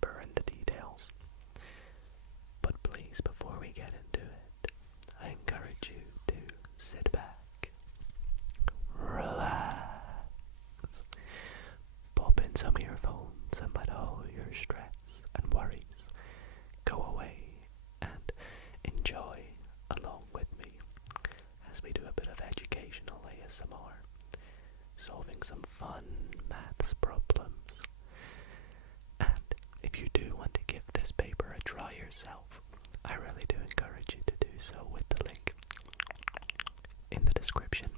paper and the details. But please, before we get into it, I encourage you to sit back, relax, pop in some earphones and let all your stress and worries go away and enjoy along with me as we do a bit of educational ASMR, solving some fun maths problems. And if you do want to give this paper a try yourself, I really do encourage you to do so with the link in the description.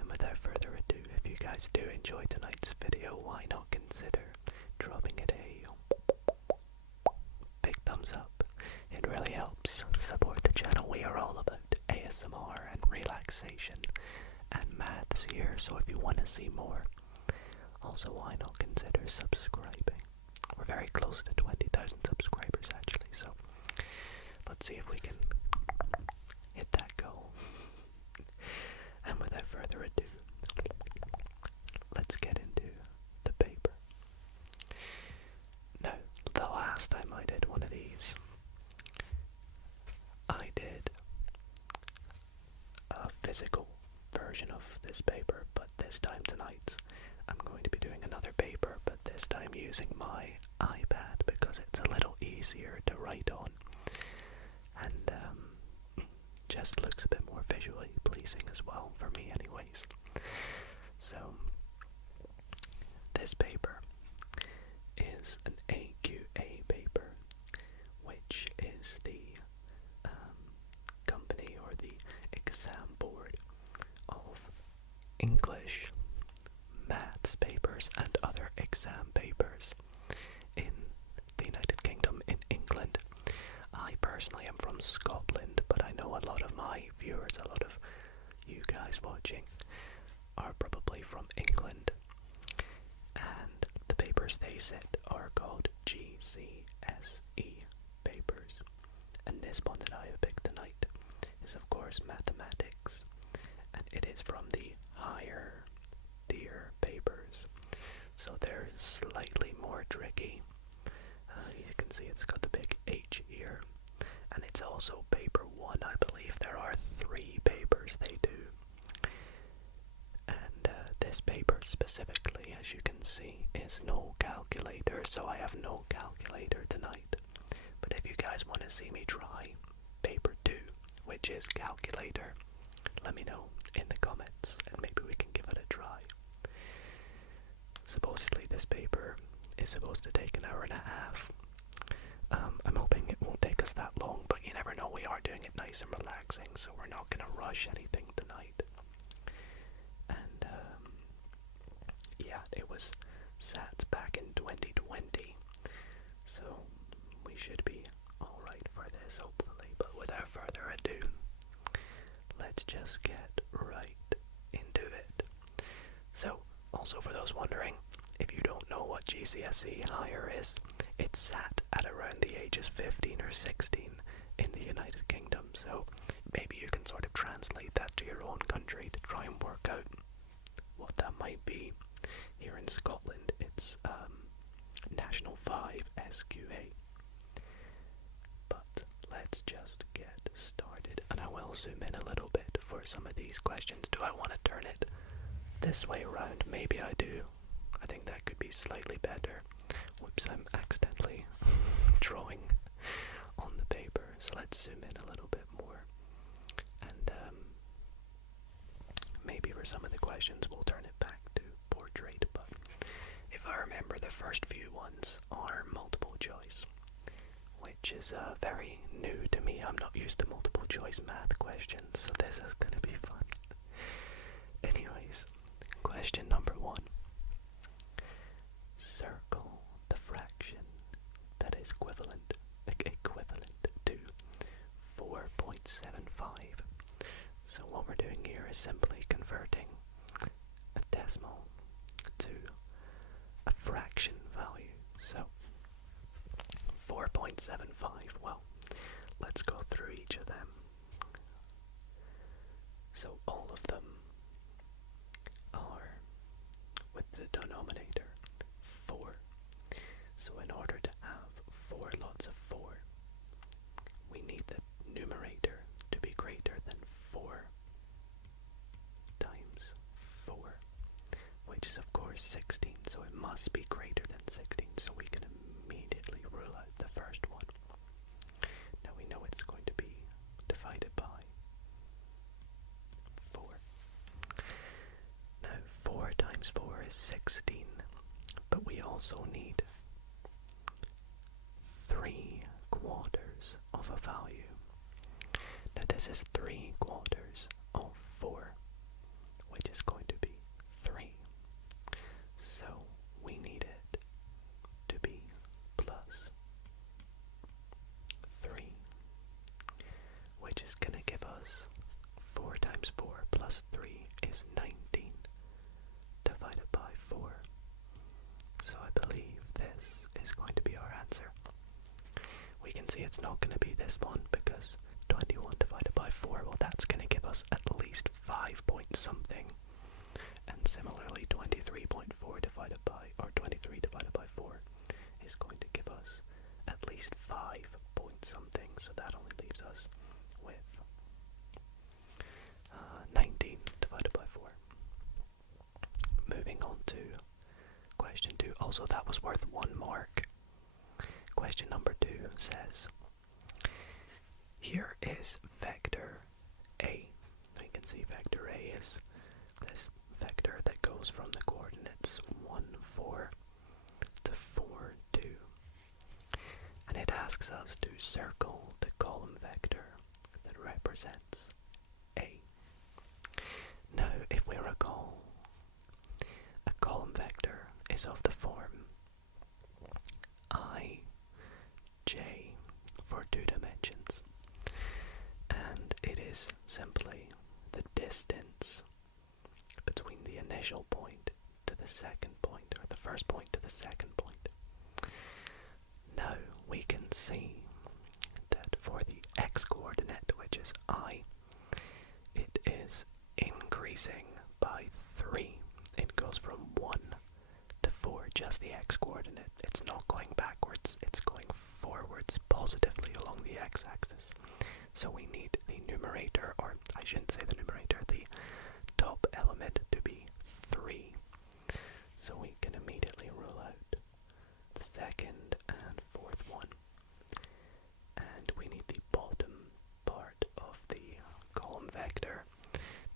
And without further ado, if you guys do enjoy tonight's video, why not consider dropping it a big thumbs up. It really helps support the channel. We are all about ASMR and relaxation and maths here, so if you want to see more, also why not consider subscribing. We're very close to 20,000 subscribers actually, so let's see if we can hit that goal. And without further ado, let's get into the paper. Now, the last time I did one of these, I did a physical version of this paper, but this time tonight I'm going to be doing another paper, but this time using my iPad because it's a little easier to write on and just looks a bit more visually pleasing as well, for me anyways. So this paper is an AQA paper, which is the company or the exam board of English, maths papers and other exam papers in the United Kingdom, in England. I personally am from Scotland, but I know a lot of my viewers, a lot of you guys watching, are probably from England. And the papers they sit are called GCSE papers. And this one that I have picked tonight is of course mathematics, and it is from the higher tier papers, so they're slightly more tricky. You can see it's got the big H here, and it's also paper 1. I believe there are 3 papers they do, and this paper specifically, as you can see, is no calculator, so I have no calculator tonight. But if you guys want to see me try paper 2, which is calculator, let me know in the comments and maybe we can give it a try. Supposedly this paper is supposed to take an hour and a half. I'm hoping it won't take us that long, but you never know. We are doing it nice and relaxing, so we're not going to rush anything tonight. And yeah, it was sat back in 2020, so we should be alright for this, hopefully. But without further ado, let's just get right into it. So, also for those wondering, if you don't know what GCSE higher is, it's sat at around the ages 15 or 16 in the United Kingdom, so maybe you can sort of translate that to your own country to try and work out what that might be. Here in Scotland, it's National 5 SQA. But let's just get started, and I will zoom in a little bit for some of these questions. Do I want to turn it this way around? Maybe I do. I think that could be slightly better. Whoops, I'm accidentally drawing on the paper, so let's zoom in a little bit more. And maybe for some of the questions we'll turn it back to portrait, but if I remember, the first few ones are multiple choice, which is very new to me. I'm not used to multiple choice math questions, so this is going to be fun. Anyways, question number 1. Circle the fraction that is equivalent to 4.75. So what we're doing here is simply converting a decimal to a fraction value. So 4.75, well, let's go through each of them. So all of them are with the denominator 4. So in order to have 4 lots of 4, we need the numerator to be greater than 4 times 4, which is of course 16, so it must be greater than 16, so we can immediately rule out the first one. Now we know it's going to be divided by 4. Now 4 times 4 is 16, but we also need 3 quarters of a value. Now this is 3 quarters of 4, which is going to be 3. So we need it to be plus 3, which is going to give us 4 times 4 plus 3 is 19 divided by 4. So I believe this is going to be our answer. We can see it's not going to be this one because 21 divided by 4, well, that's going to give us at least 5 point something. And similarly, 23.4 divided by, or 23 divided by 4 is going to give us at least 5 point something. So that only leaves us with 19 divided by 4. Moving on to question 2. Also, that was worth 1 mark. Question number 2 says, here is vector A. You can see vector A is this vector that goes from the coordinates 1, 4 to 4, 2. And it asks us to circle the column vector that represents A. Now, if we recall, a column vector is of the form I, J for 2 dimensions, and it is simply the distance between the initial point to the second point, or the first point to the second point. Now we can see that for the x-coordinate, which is I, it is increasing by 3. It goes from 1 to 4, just the x-coordinate. It's not going backwards, it's going forwards positively along the x-axis. So we need the numerator, or I shouldn't say the numerator, the top element to be 3. So we can immediately rule out the second and fourth one. And we need the bottom part of the column vector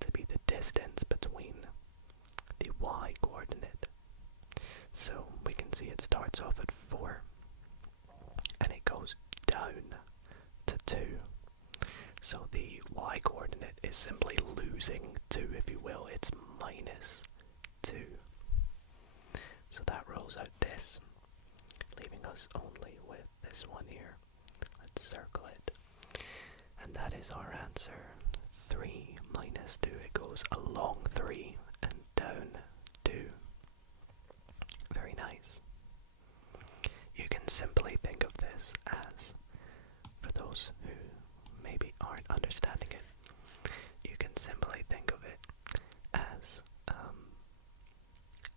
to be the distance between the y-coordinate. So we can see it starts off at 4 and it goes down to 2. So the y-coordinate is simply losing 2, if you will. It's minus 2. So that rules out this, leaving us only with this one here. Let's circle it. And that is our answer. 3 minus 2. It goes along 3 and down 2. Very nice. You can simply think of this as, for those who maybe aren't understanding it, you can simply think of it as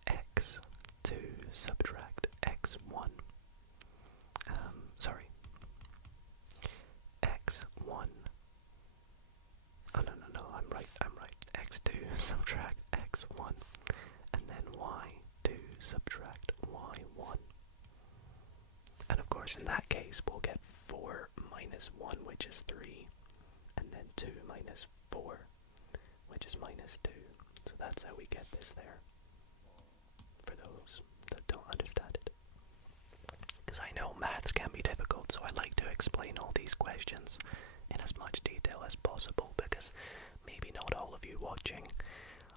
x to subtract x1. X1. Oh, no, I'm right. X2 subtract x1, and then y2 subtract y1. And of course, in that case, we'll get 4 minus 1, which is 3, and then 2 minus 4, which is minus 2. So that's how we get this there, for those that don't understand it. Because I know maths can be difficult, so I like to explain all these questions in as much detail as possible, because maybe not all of you watching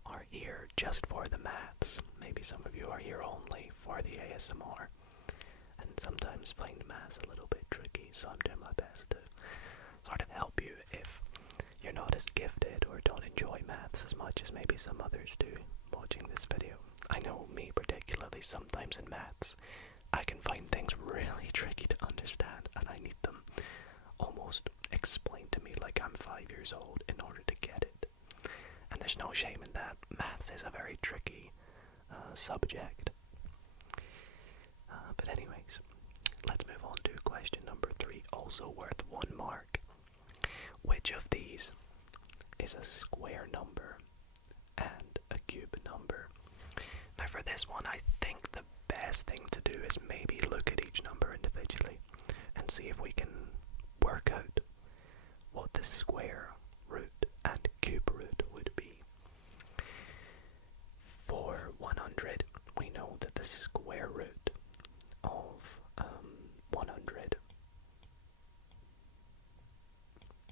are here just for the maths. Maybe some of you are here only for the ASMR, and sometimes find maths a little bit tricky, so I'm doing my best to sort of help you if you're not as gifted or don't enjoy maths as much as maybe some others do watching this video. I know me particularly, sometimes in maths I can find things really tricky to understand, and I need them almost explained to me like I'm 5 years old in order to get it. And there's no shame in that. Maths is a very tricky subject. But anyways, question number 3, also worth 1 mark. Which of these is a square number and a cube number? Now for this one, I think the best thing to do is maybe look at each number individually and see if we can work out what the square root and cube root would be. For 100, we know that the square root of 100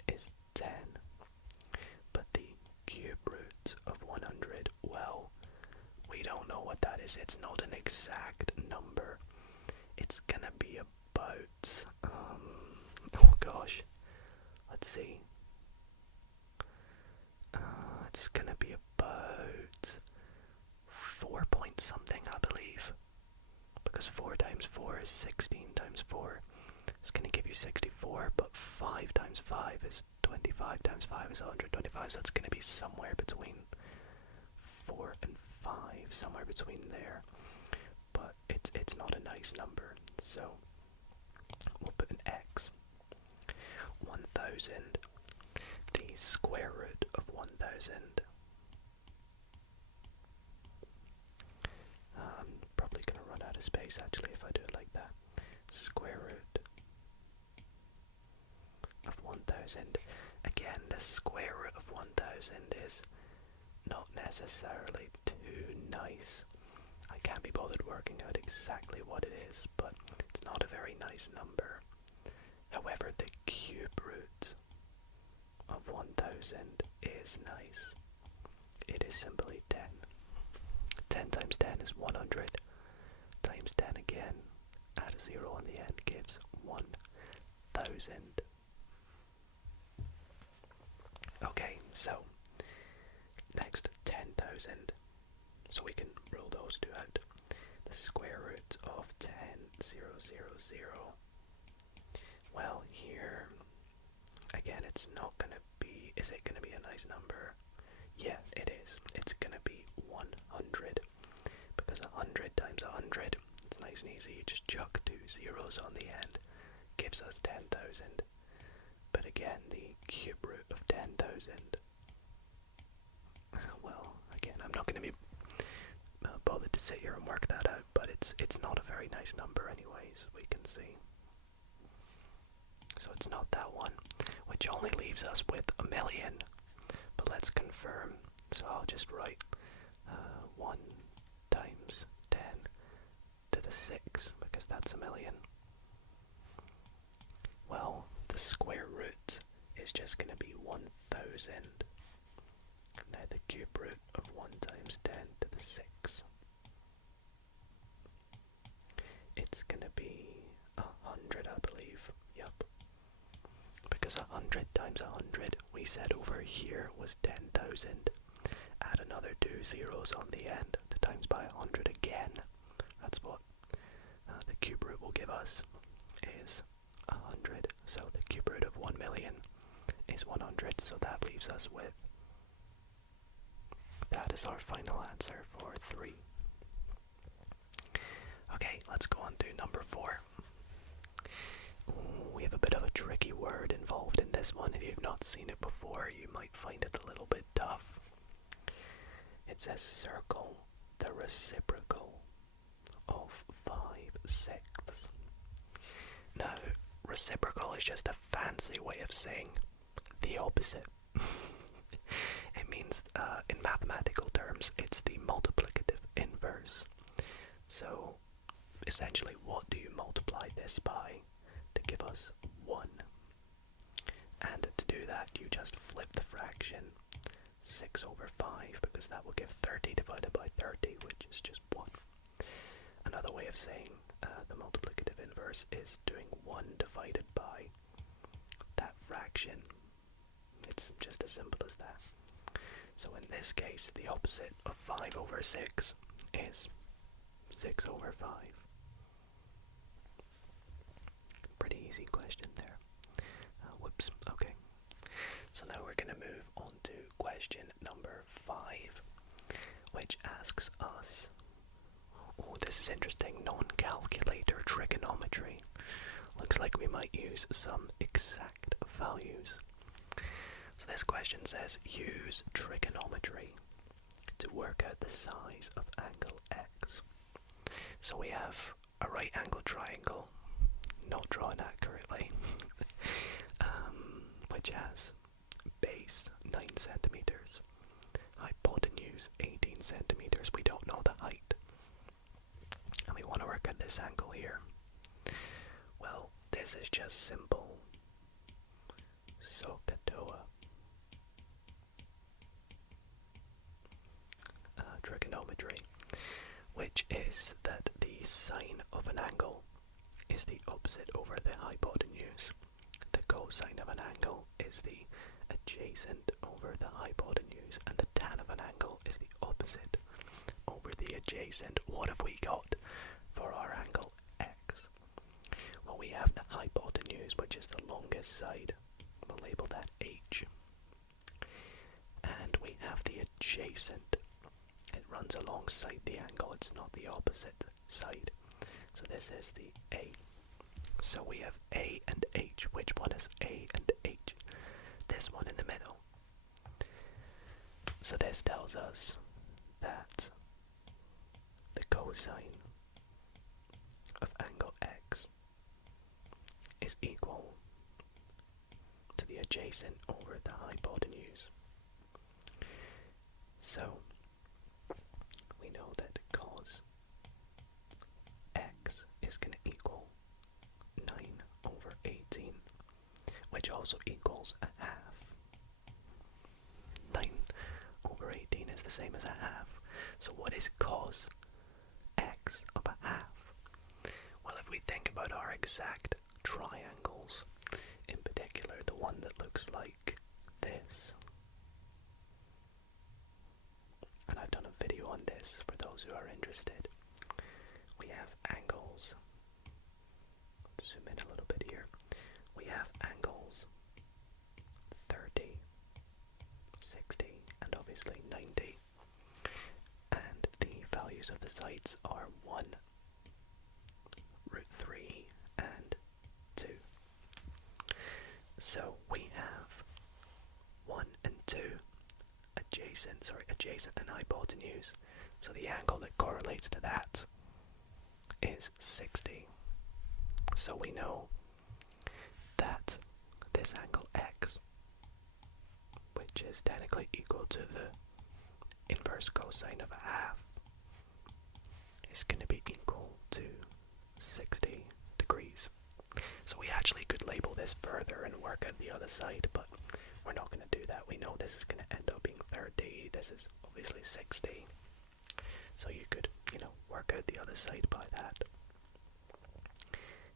is 10, but the cube root of 100, well, we don't know what that is. It's not an exact number. It's gonna be about, oh gosh, let's see. It's gonna be about 4 point something, I believe. Because 4 times 4 is 16 times 4. It's gonna give you 64, but 5 times 5 is 25 times 5 is 125, so it's gonna be somewhere between 4 and 5, somewhere between there. But it's not a nice number, so we'll put an X. 1000. The square root of 1000. I'm probably going to run out of space actually if I do it like that. Square root of 1000. Again, the square root of 1000 is not necessarily too nice. I can't be bothered working out exactly what it is, but it's not a very nice number. However, the cube root of 1000 is nice. It is simply 10. 10 times 10 is 100. Times 10 again, add a 0 on the end, gives 1000. Okay, so next 10,000. So we can rule those two out. The square root of 10,000. Well, here again, it's not gonna be. Is it gonna be a nice number? Yeah, it is. It's gonna be 100 because 100 times 100. It's nice and easy. You just chuck 2 zeros on the end, gives us 10,000. But again, the cube root of 10,000. Well, again, I'm not gonna be bothered to sit here and work that out, but it's not a very nice number anyways, we can see. So it's not that one, which only leaves us with 1,000,000. But let's confirm. So I'll just write 1 times 10 to the 6, because that's 1,000,000. Well, the square root is just going to be 1,000. Now the cube root of 1 times 10 to the 6. It's going to be 100, I believe. Yep. Because 100 times 100, we said over here was 10,000. Add another 2 zeros on the end to times by 100 again. That's what the cube root will give us, is 100. So the cube root of 1,000,000 is 100, so that leaves us with, that is our final answer for 3. Okay, let's go on to number 4. Ooh, we have a bit of a tricky word involved in this one. If you've not seen it before, you might find it a little bit tough. It says circle the reciprocal of 5/6. Now, reciprocal is just a fancy way of saying the opposite. It means, in mathematical terms, it's the multiplicative inverse. So, essentially, what do you multiply this by to give us 1? And to do that, you just flip the fraction 6 over 5, because that will give 30 divided by 30, which is just 1. Another way of saying the multiplicative inverse is doing 1 divided by that fraction. It's just as simple as that. So in this case, the opposite of 5 over 6 is 6 over 5. Pretty easy question there. Whoops, okay. So now we're going to move on to question number 5, which asks us, oh, this is interesting, non-calculator trigonometry. looks like we might use some exact values. So this question says, use trigonometry to work out the size of angle x. So we have a right angle triangle, not drawn accurately, which has base 9 centimeters, hypotenuse 18 centimeters. We don't know the height. And we want to work out this angle here. Well, this is just simple SOHCAHTOA trigonometry, which is that the sine of an angle is the opposite over the hypotenuse. The cosine of an angle is the adjacent over the hypotenuse, and the tan of an angle is the opposite over the adjacent. What have we got for our angle x? Well, we have the hypotenuse, which is the longest side. We'll label that h. And we have the adjacent. It runs alongside the angle, it's not the opposite side. So this is the a. So we have a and h. Which one is a and h? This one in the middle. So this tells us that the cosine of angle x is equal to the adjacent over the hypotenuse. So we know that cos x is going to equal 9 over 18, which also equals a half. 9 over 18 is the same as a half. So what is cos x of a half? Well, if we think about our exact triangles, in particular the one that looks like this, and I've done a video on this for those who are interested. We have angles. Let's zoom in a little bit here. We have angles 30, 60, and obviously 90. And the values of the sides are 1, √3, and 2. So we have 1 and 2 adjacent and hypotenuse. So the angle that correlates to that is 60. So we know that this angle x, which is technically equal to the inverse cosine of a half, is going to be equal to 60 degrees. So we actually could label this further and work out the other side, but we're not going to do that. We know this is going to end up being 30. This is obviously 60. So you could, work out the other side by that.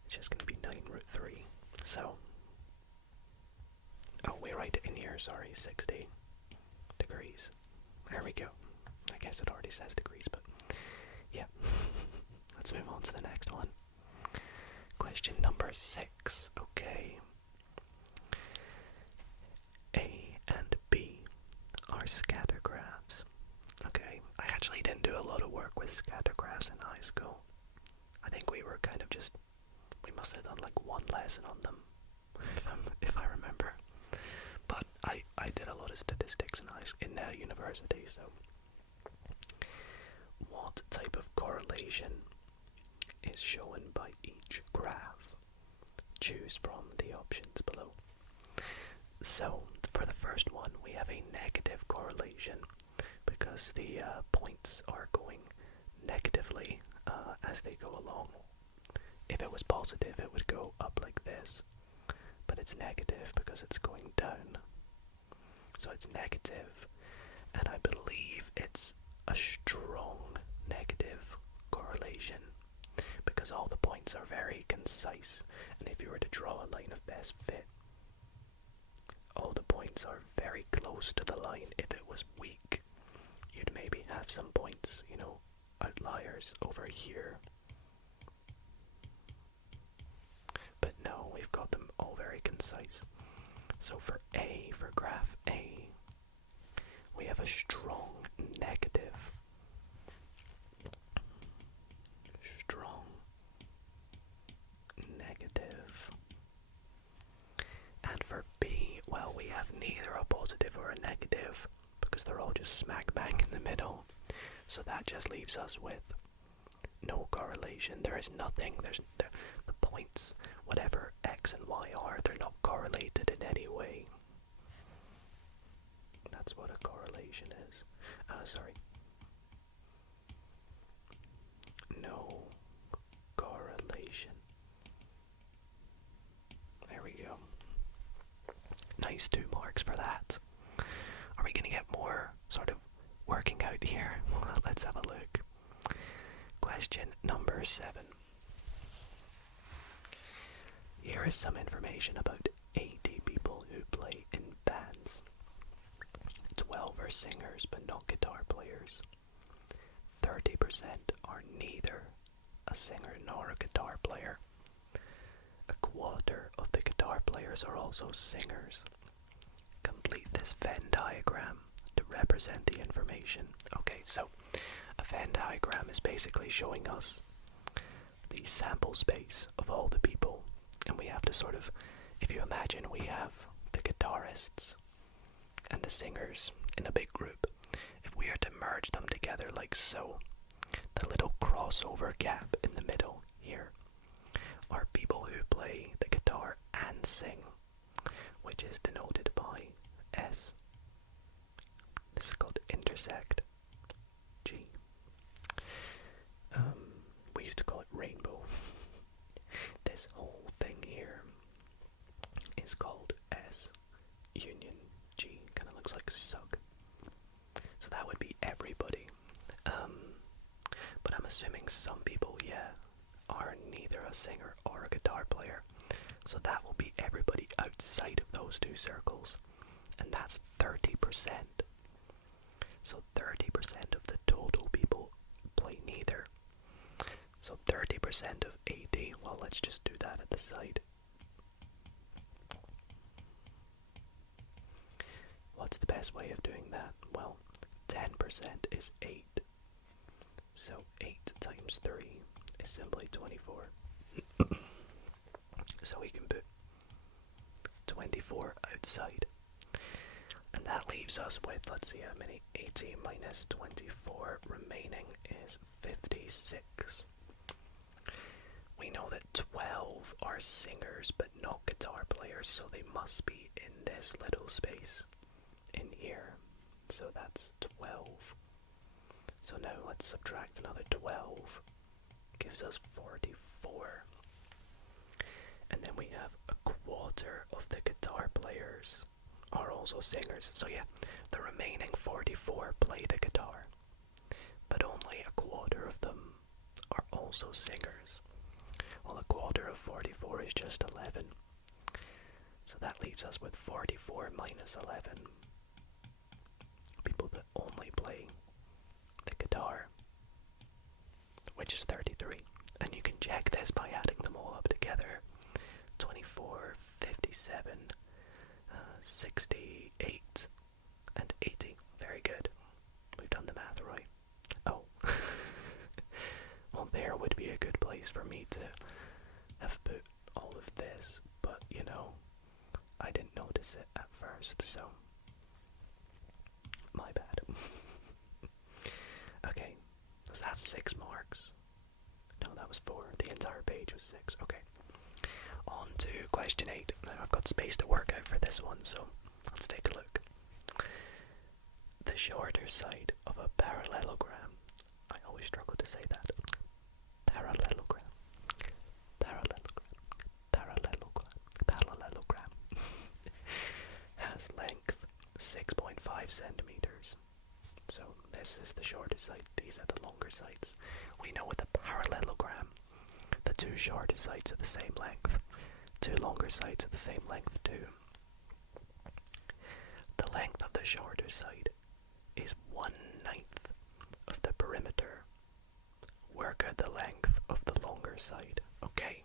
It's just going to be 9 √3. So, we write it in here, sorry, 60 degrees. There we go. I guess it already says degrees, but yeah. Let's move on to the next one. Question number 6. Okay. A and B are scatter graphs. Okay, I actually didn't do a lot of work with scatter graphs in high school. I think we were kind of we must have done like one lesson on them, if I remember. But I did a lot of statistics in university, so what type of correlation is shown by each graph? Choose from the options below. So, for the first one, we have a negative correlation because the points are going negatively as they go along. If it was positive, it would go up like this, but it's negative because it's going down. So it's negative, and I believe it's a strong negative correlation because all the points are very concise, and if you were to draw a line of best fit, all the points are very close to the line. If it was weak, you'd maybe have some points, outliers over here. But no, we've got them all very concise. So for graph A, we have a strong negative. Strong negative neither a positive or a negative, because they're all just smack bang in the middle. So that just leaves us with no correlation. There is nothing. The points, whatever x and y are, they're not correlated in any way. That's what a correlation is. Sorry. No correlation. There we go. Nice 2 marks for that. Are we going to get more sort of working out here? Let's have a look. Question number 7. Here is some information about 80 people who play in bands. 12 are singers but not guitar players. 30% are neither a singer nor a guitar player. A quarter of the guitar players are also singers. Complete this Venn diagram to represent the information. Okay, so a Venn diagram is basically showing us the sample space of all the people, and we have to sort of, if you imagine we have the guitarists and the singers in a big group, if we are to merge them together like so, the little crossover gap in the middle here are people who play the guitar and sing, which is denoted by S. This is called intersect G. We used to call it rainbow. This whole thing here is called S union G. Kind of looks like sug. So that would be everybody. But I'm assuming some people, are neither a singer or a guitar player. So that will be everybody outside of those 2 circles. And that's 30%. So 30% of the total people play neither. So 30% of 80, well, let's just do that at the side. What's the best way of doing that? Well, 10% is 8. So 8 times 3 is simply 24. So we can put 24 outside. And that leaves us with, let's see how many, 80 minus 24 remaining is 56. We know that 12 are singers but not guitar players, so they must be in this little space in here. So that's 12. So now let's subtract another 12. Gives us 44. And then we have a quarter of the guitar players are also singers. So the remaining 44 play the guitar, but only a quarter of them are also singers. Well, a quarter of 44 is just 11. So that leaves us with 44 minus 11. People that only play the guitar, which is 33. And you can check this by adding them all up together. 24, 57, 68, and 80. Very good. We've done the math right. Oh. Well, there would be a good place for me to have put all of this, but, I didn't notice it at first, so my bad. Okay, was that 6 marks? No, that was 4. The entire page was 6. Okay. On to question 8. Now I've got space to work out for this one, so let's take a look. The shorter side of a parallelogram. I always struggle to say that. Parallelogram. Parallelogram. Has length 6.5 centimeters. So this is the shorter side. These are the longer sides. We know with a parallelogram, the 2 shorter sides are the same length. 2 longer sides are the same length too. The length of the shorter side is 1/9 of the perimeter. Work out the length of the longer side. Okay.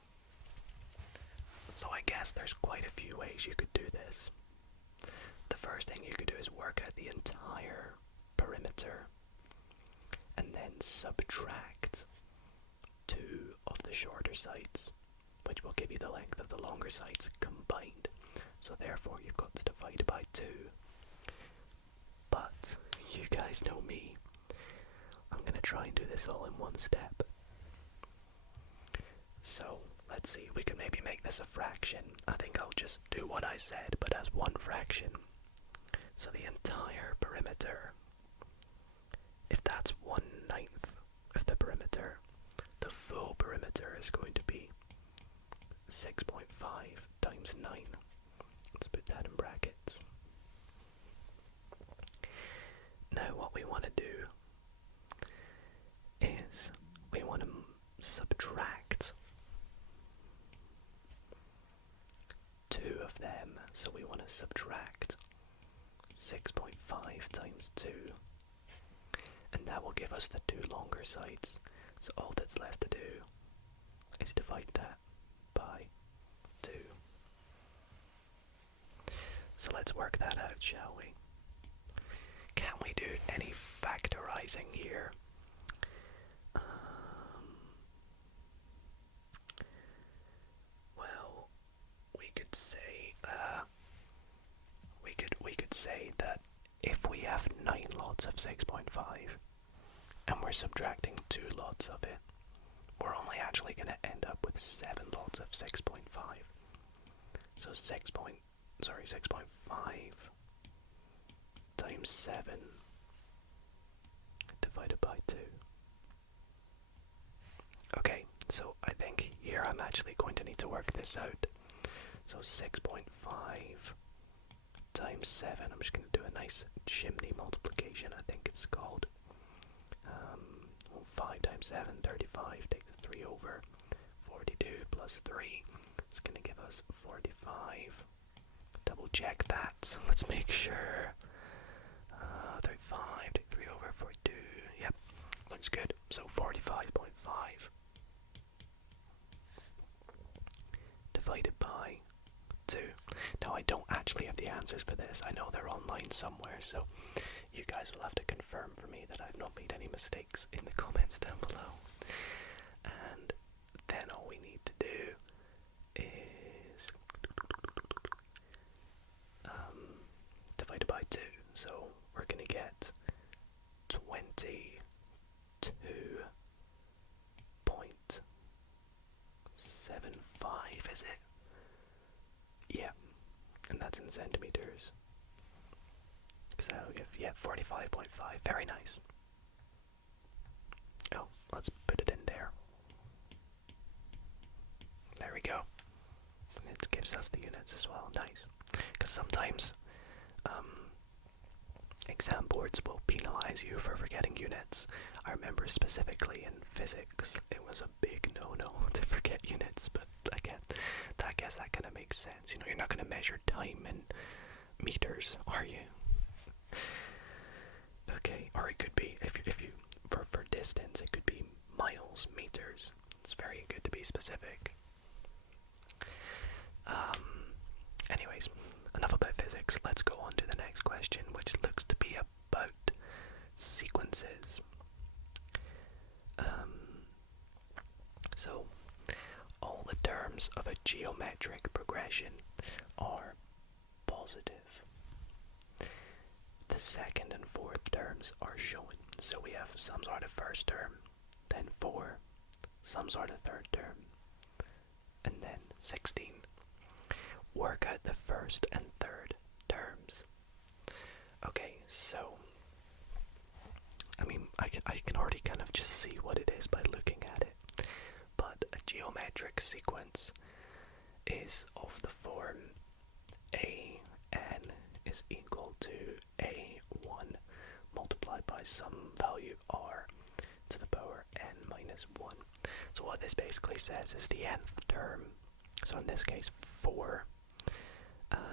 So I guess there's quite a few ways you could do this. The first thing you could do is work out the entire perimeter and then subtract 2 of the shorter sides, which will give you the length of the longer sides combined. so therefore you've got to divide it by 2. But you guys know me. I'm going to try and do this all in one step. So, let's see, we can maybe make this a fraction. I think I'll just do what I said, but as one fraction. So the entire perimeter, if that's 1/9 of the perimeter, the full perimeter is going to be 6.5 times 9. Let's put that in brackets. Now what we want to do is we want to subtract 2 of them. So we want to subtract 6.5 times 2. And that will give us the 2 longer sides. So all that's left to do is divide that by 2. So let's work that out, shall we? Can we do any factorizing here? Well, we could say we could say that if we have 9 lots of 6.5 and we're subtracting 2 lots of it, we're only actually going to end up with 7 lots of 6.5. So 6.5 times 7 divided by 2. Okay, so I think here I'm actually going to need to work this out. So 6.5 times 7, I'm just going to do a nice chimney multiplication, I think it's called. 5 times 7, 35, take the 3 over. 42 plus 3, it's going to give us 45. Double check that, let's make sure. 35, take 3 over, 42, yep, looks good. So 45.5 divided by 2. Now I don't actually have the answers for this. I know they're online somewhere, so you guys will have to confirm for me that I've not made any mistakes in the comments down below. And then all we need to do is divided by 2. So we're going to get 22.75, is it? Yeah, and that's in centimeters. So that'll give, 45.5. Very nice. Oh, let's put it in there. There we go. It gives us the units as well. Nice. Because sometimes exam boards will penalize you for forgetting units. I remember specifically in physics, it was a big no-no to forget units, but again, I guess that kind of makes sense. You know, you're not going to measure time in meters, are you? Okay, or it could be, if you for distance, it could be miles, meters. It's very good to be specific. Anyways, enough about physics. Let's go on to the next question, which looks to be about sequences. So, all the terms of a geometric progression are positive. The second and fourth terms are shown. So we have some sort of first term, then 4, some sort of third term, and then 16. Work out the first and third terms. Okay, so I mean, I can already kind of just see what it is by looking at it. But a geometric sequence is of the form a(n) is equal to a1 multiplied by some value r to the power n minus 1. So what this basically says is the nth term, so in this case 4,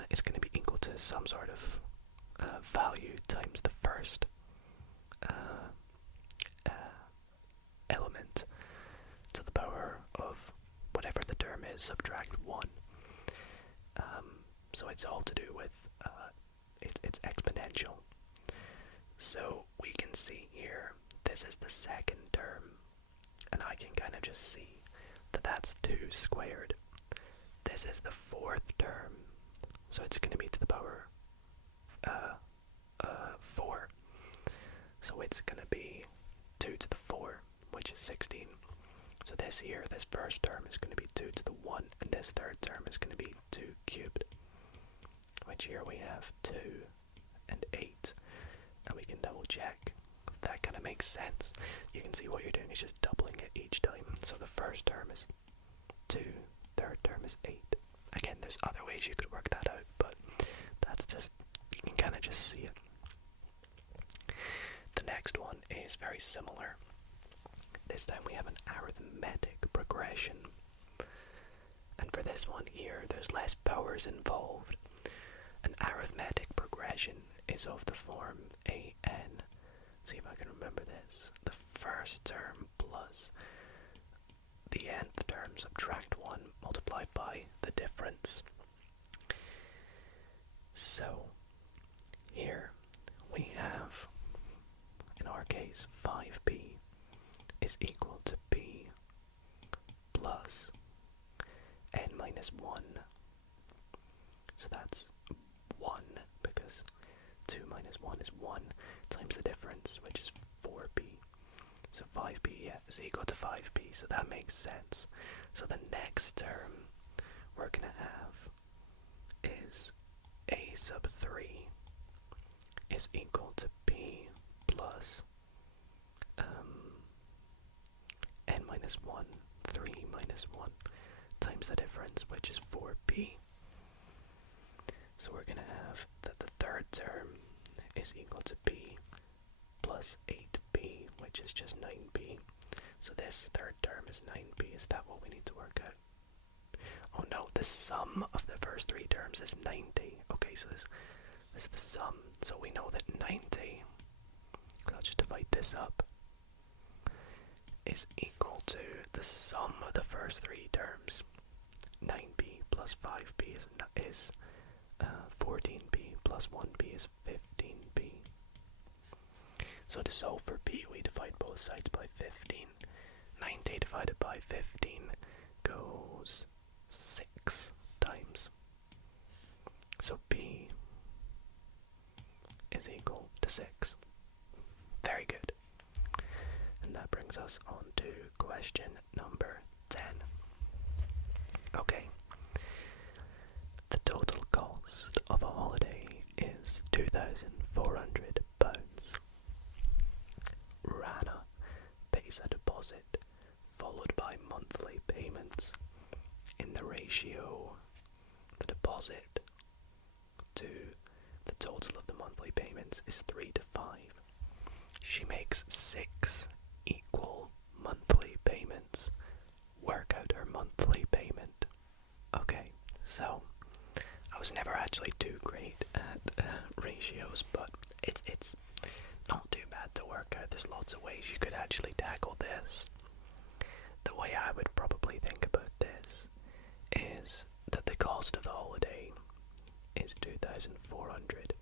is going to be equal to some sort of value times the first element to the power of whatever the term is, subtract 1. So it's all to do with, it's exponential. So we can see here, this is the second term, and I can kind of just see that that's 2 squared. This is the fourth term, so it's going to be to the power 4. So it's going to be 2 to the 4, which is 16. So this first term is going to be 2 to the 1, and this third term is going to be 2 cubed, which here we have 2 and 8, and we can double check. That kind of makes sense. You can see what you're doing is just doubling it each time. So the first term is 2, third term is 8. Again, there's other ways you could work that out, but that's just, you can kind of just see it. The next one is very similar. This time we have an arithmetic progression. And for this one here, there's less powers involved. An arithmetic progression is of the form an. See if I can remember this. The first term plus the nth term, subtract 1, multiplied by the difference. So, here we have, in our case, 5b is equal to b plus n minus 1. So that's 1, because 2 minus 1 is 1, times the difference, which is 4b. So 5b is equal to 5b, so that makes sense. So the next term we're going to have is a sub 3 is equal to b plus n minus 1, 3 minus 1, times the difference, which is 4b. So we're going to have that the third term is equal to b plus 8b, which is just 9b. So this third term is 9b. Is that what we need to work out? Oh no, the sum of the first 3 terms is 90. Okay, so this is the sum. So we know that 90, I'll just divide this up, is equal to the sum of the first 3 terms. 9b plus 5b is 14b plus 1b is 15b. So to solve for b, we divide both sides by 15. 90 divided by 15 goes 6 times. So b is equal to 6. Very good. And that brings us on to question number 10. Okay. The total cost of a holiday is £2,400. Rana pays a deposit followed by monthly payments in the ratio the deposit to the total of the monthly payments is 3 to 5. She makes 6 equal monthly payments. Work out her monthly payment. Okay, so I was never actually too great at ratios, but it's not too bad to work out. There's lots of ways you could actually tackle this. The way I would probably think about this is that the cost of the holiday is 2,400.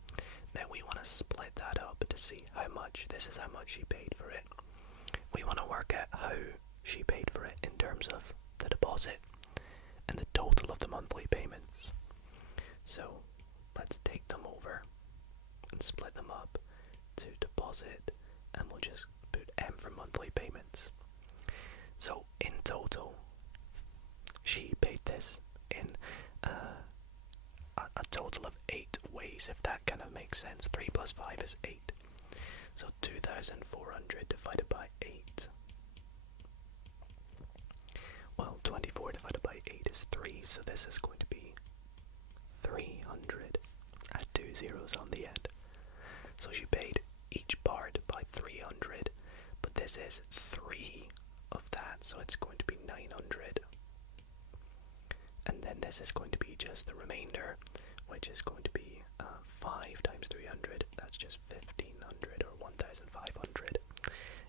Now we want to split that up to see how much, this is how much she paid for it. We want to work out how she paid for it in terms of the deposit and the total of the monthly payments. So let's take them over and split them up to deposit, and we'll just put M for monthly payments. So in total, she paid this in a total of 8 ways, if that kind of makes sense. 3 plus 5 is 8. So 2,400 divided by 8. Well, 24 divided by 8 is 3, so this is going to be 300. Add 2 zeros on the end. So she paid each part by 300, but this is 3 of that, so it's going to be 900. And then this is going to be just the remainder, which is going to be 5 times 300, that's just 1,500 or 1,500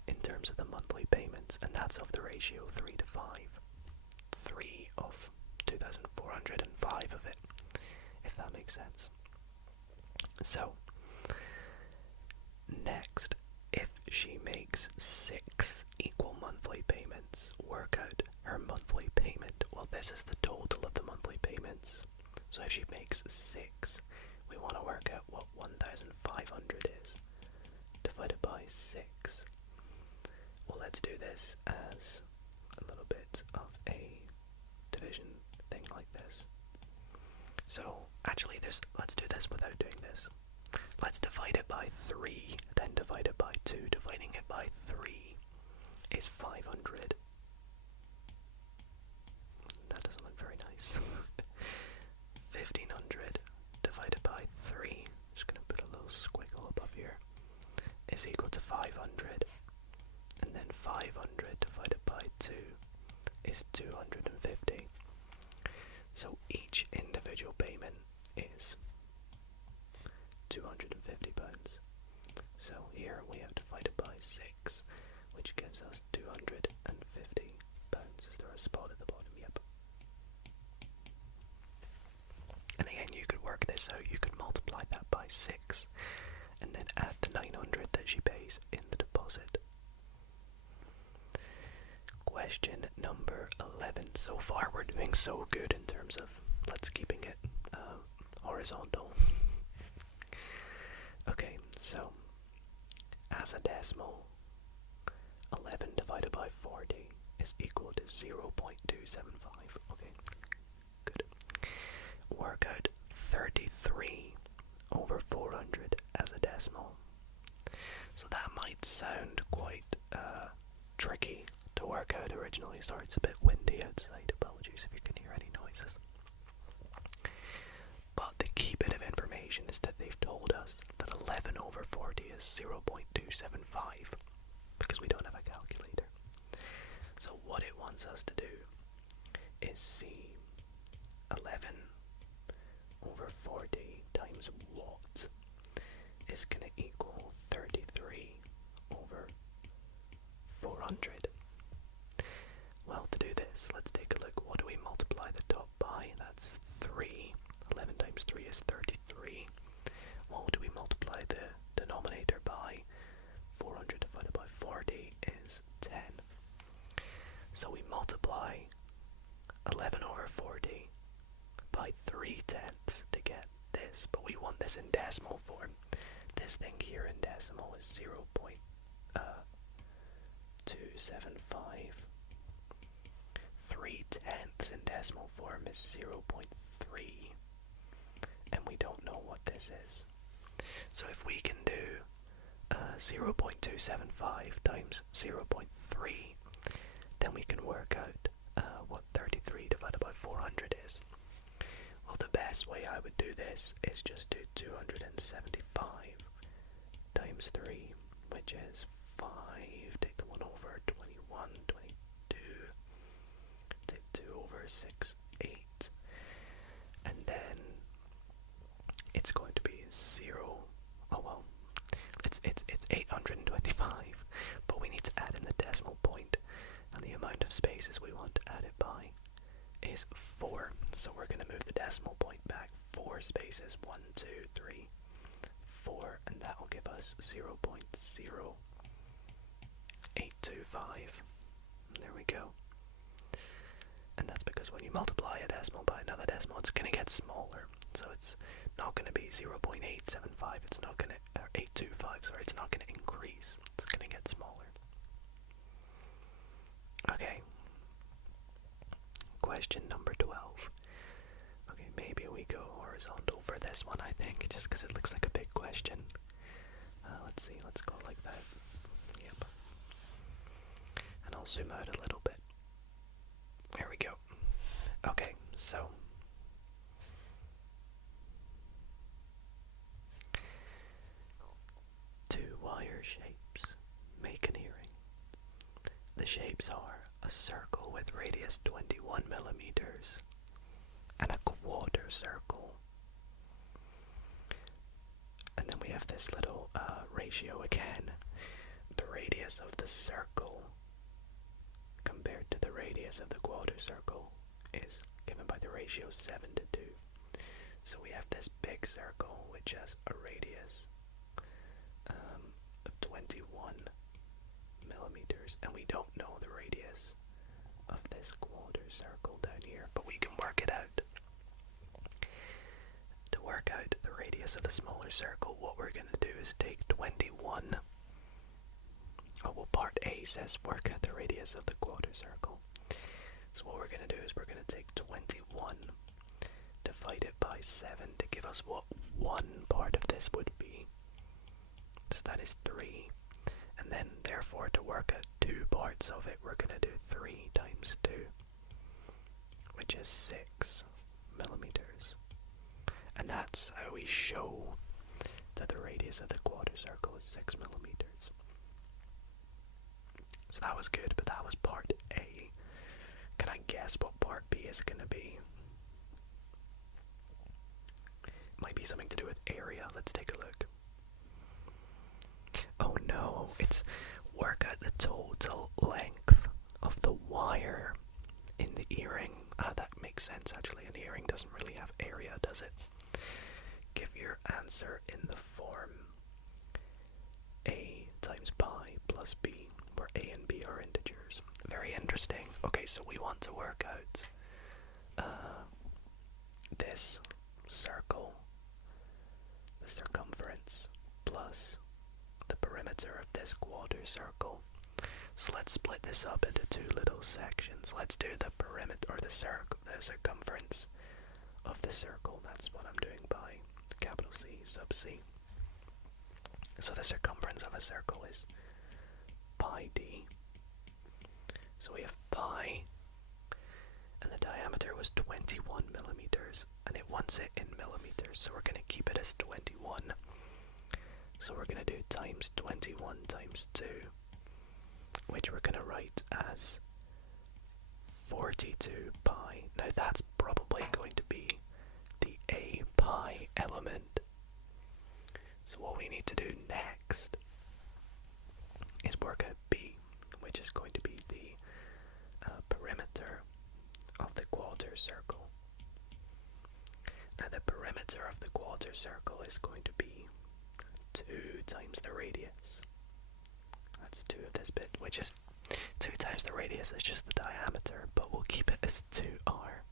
in terms of the monthly payments, and that's of the ratio 3 to 5. 3 of 2,400 and 5 of it, if that makes sense. So, next, if she makes 6 equal monthly payments, work out her monthly payment. Well, this is the total of the monthly payments, So if she makes 6, we want to work out what 1,500 is divided by 6. Well, let's do this as a little bit of a division thing like this. So actually let's do this without doing this. Let's divide it by 3, then divide it by 2. Dividing it by 3 is 500. That doesn't look very nice. 1,500 divided by 3, just going to put a little squiggle above here, is equal to 500. And then 500 divided by 2 is 250. So each individual payment is £250. So here we have divided by 6, which gives us £250. Is there a spot at the bottom? Yep. And again, you could work this out. You could multiply that by 6 and then add the 900 that she pays in the deposit. Question number 11. So far we're doing so good in terms of let's keeping it horizontal. Okay, so as a decimal, 11 divided by 40 is equal to 0.275. Okay, good. Work out 33 over 400 as a decimal. So that might sound quite tricky to work out originally. Sorry, it's a bit windy outside. Apologies if you can hear any noises. But the key bit of information is that they've told us that 11 over 40 is 0.275 because we don't have a calculator. So what it wants us to do is see 11 over 40 times what is going to equal 33 over 400. Well, to do this, let's take a look. What do we multiply the top by? That's 3. 11 times 3 is 33. What do we multiply the denominator by? 400 divided by 40 is 10. So we multiply 11 over 40 by 3/10 to get this, but we want this in decimal form. This thing here in decimal is 0.275. 3/10 in decimal form is 0.3, and we don't know what this is. So if we can do 0.275 times 0.3, then we can work out what 33 divided by 400 is. Well, the best way I would do this is just do 275 times 3, which is 5. Take the 1 over, 21, 22. Take 2 over 6, 8. And then it's going to be 0. Oh well, it's 825, but we need to add in the decimal point, and the amount of spaces we want to add it by is 4. So we're going to move the decimal point back 4 spaces, 1, 2, 3, 4, and that will give us 0.0825. There we go. And that's because when you multiply a decimal by another decimal, it's going to get smaller. So it's not going to be 0.875. It's not going to, or 825. Sorry, it's not going to increase. It's going to get smaller. Okay. Question number 12. Okay, maybe we go horizontal for this one, I think, just because it looks like a big question. Let's see, let's go like that. Yep. And I'll zoom out a little bit. There we go. Okay, so two wire shapes make an earring. The shapes are a circle with radius 21 millimeters and a quarter circle. And then we have this little ratio again. The radius of the circle compared to the radius of the quarter circle is given by the ratio 7:2. So we have this big circle which has a radius of 21 millimeters, and we don't know the radius of this quarter circle down here, but we can work it out. radius of the smaller circle, what we're going to do is take 21. Oh, well, part A says work out the radius of the quarter circle. So what we're going to do is we're going to take 21, divide it by 7 to give us what one part of this would be. So that is 3. And then, therefore, to work out 2 parts of it, we're going to do 3 times 2, which is 6 millimeters. And that's how we show that the radius of the quarter circle is 6 millimeters. So that was good, but that was part A. Can I guess what part B is going to be? Might be something to do with area. Let's take a look. Oh no, it's work out the total length of the wire in the earring. That makes sense actually. An earring doesn't really have area, does it? Give your answer in the form A times pi plus B, where A and B are integers. Very interesting. Okay, so we want to work out this circle, the circumference, plus the perimeter of this quarter circle. So let's split this up into 2 little sections. Let's do the perimeter, or the circumference of the circle. That's what I'm doing by capital C sub C. So the circumference of a circle is pi d. So we have pi, and the diameter was 21 millimeters, and it wants it in millimeters, so we're going to keep it as 21. So we're going to do times 21 times 2, which we're going to write as 42 pi. Now that's probably going to be the a pi element. So what we need to do next is work out b, which is going to be the perimeter of the quarter circle. Now the perimeter of the quarter circle is going to be 2 times the radius. That's 2 of this bit, which is 2 times the radius is just the diameter, but we'll keep it as 2r,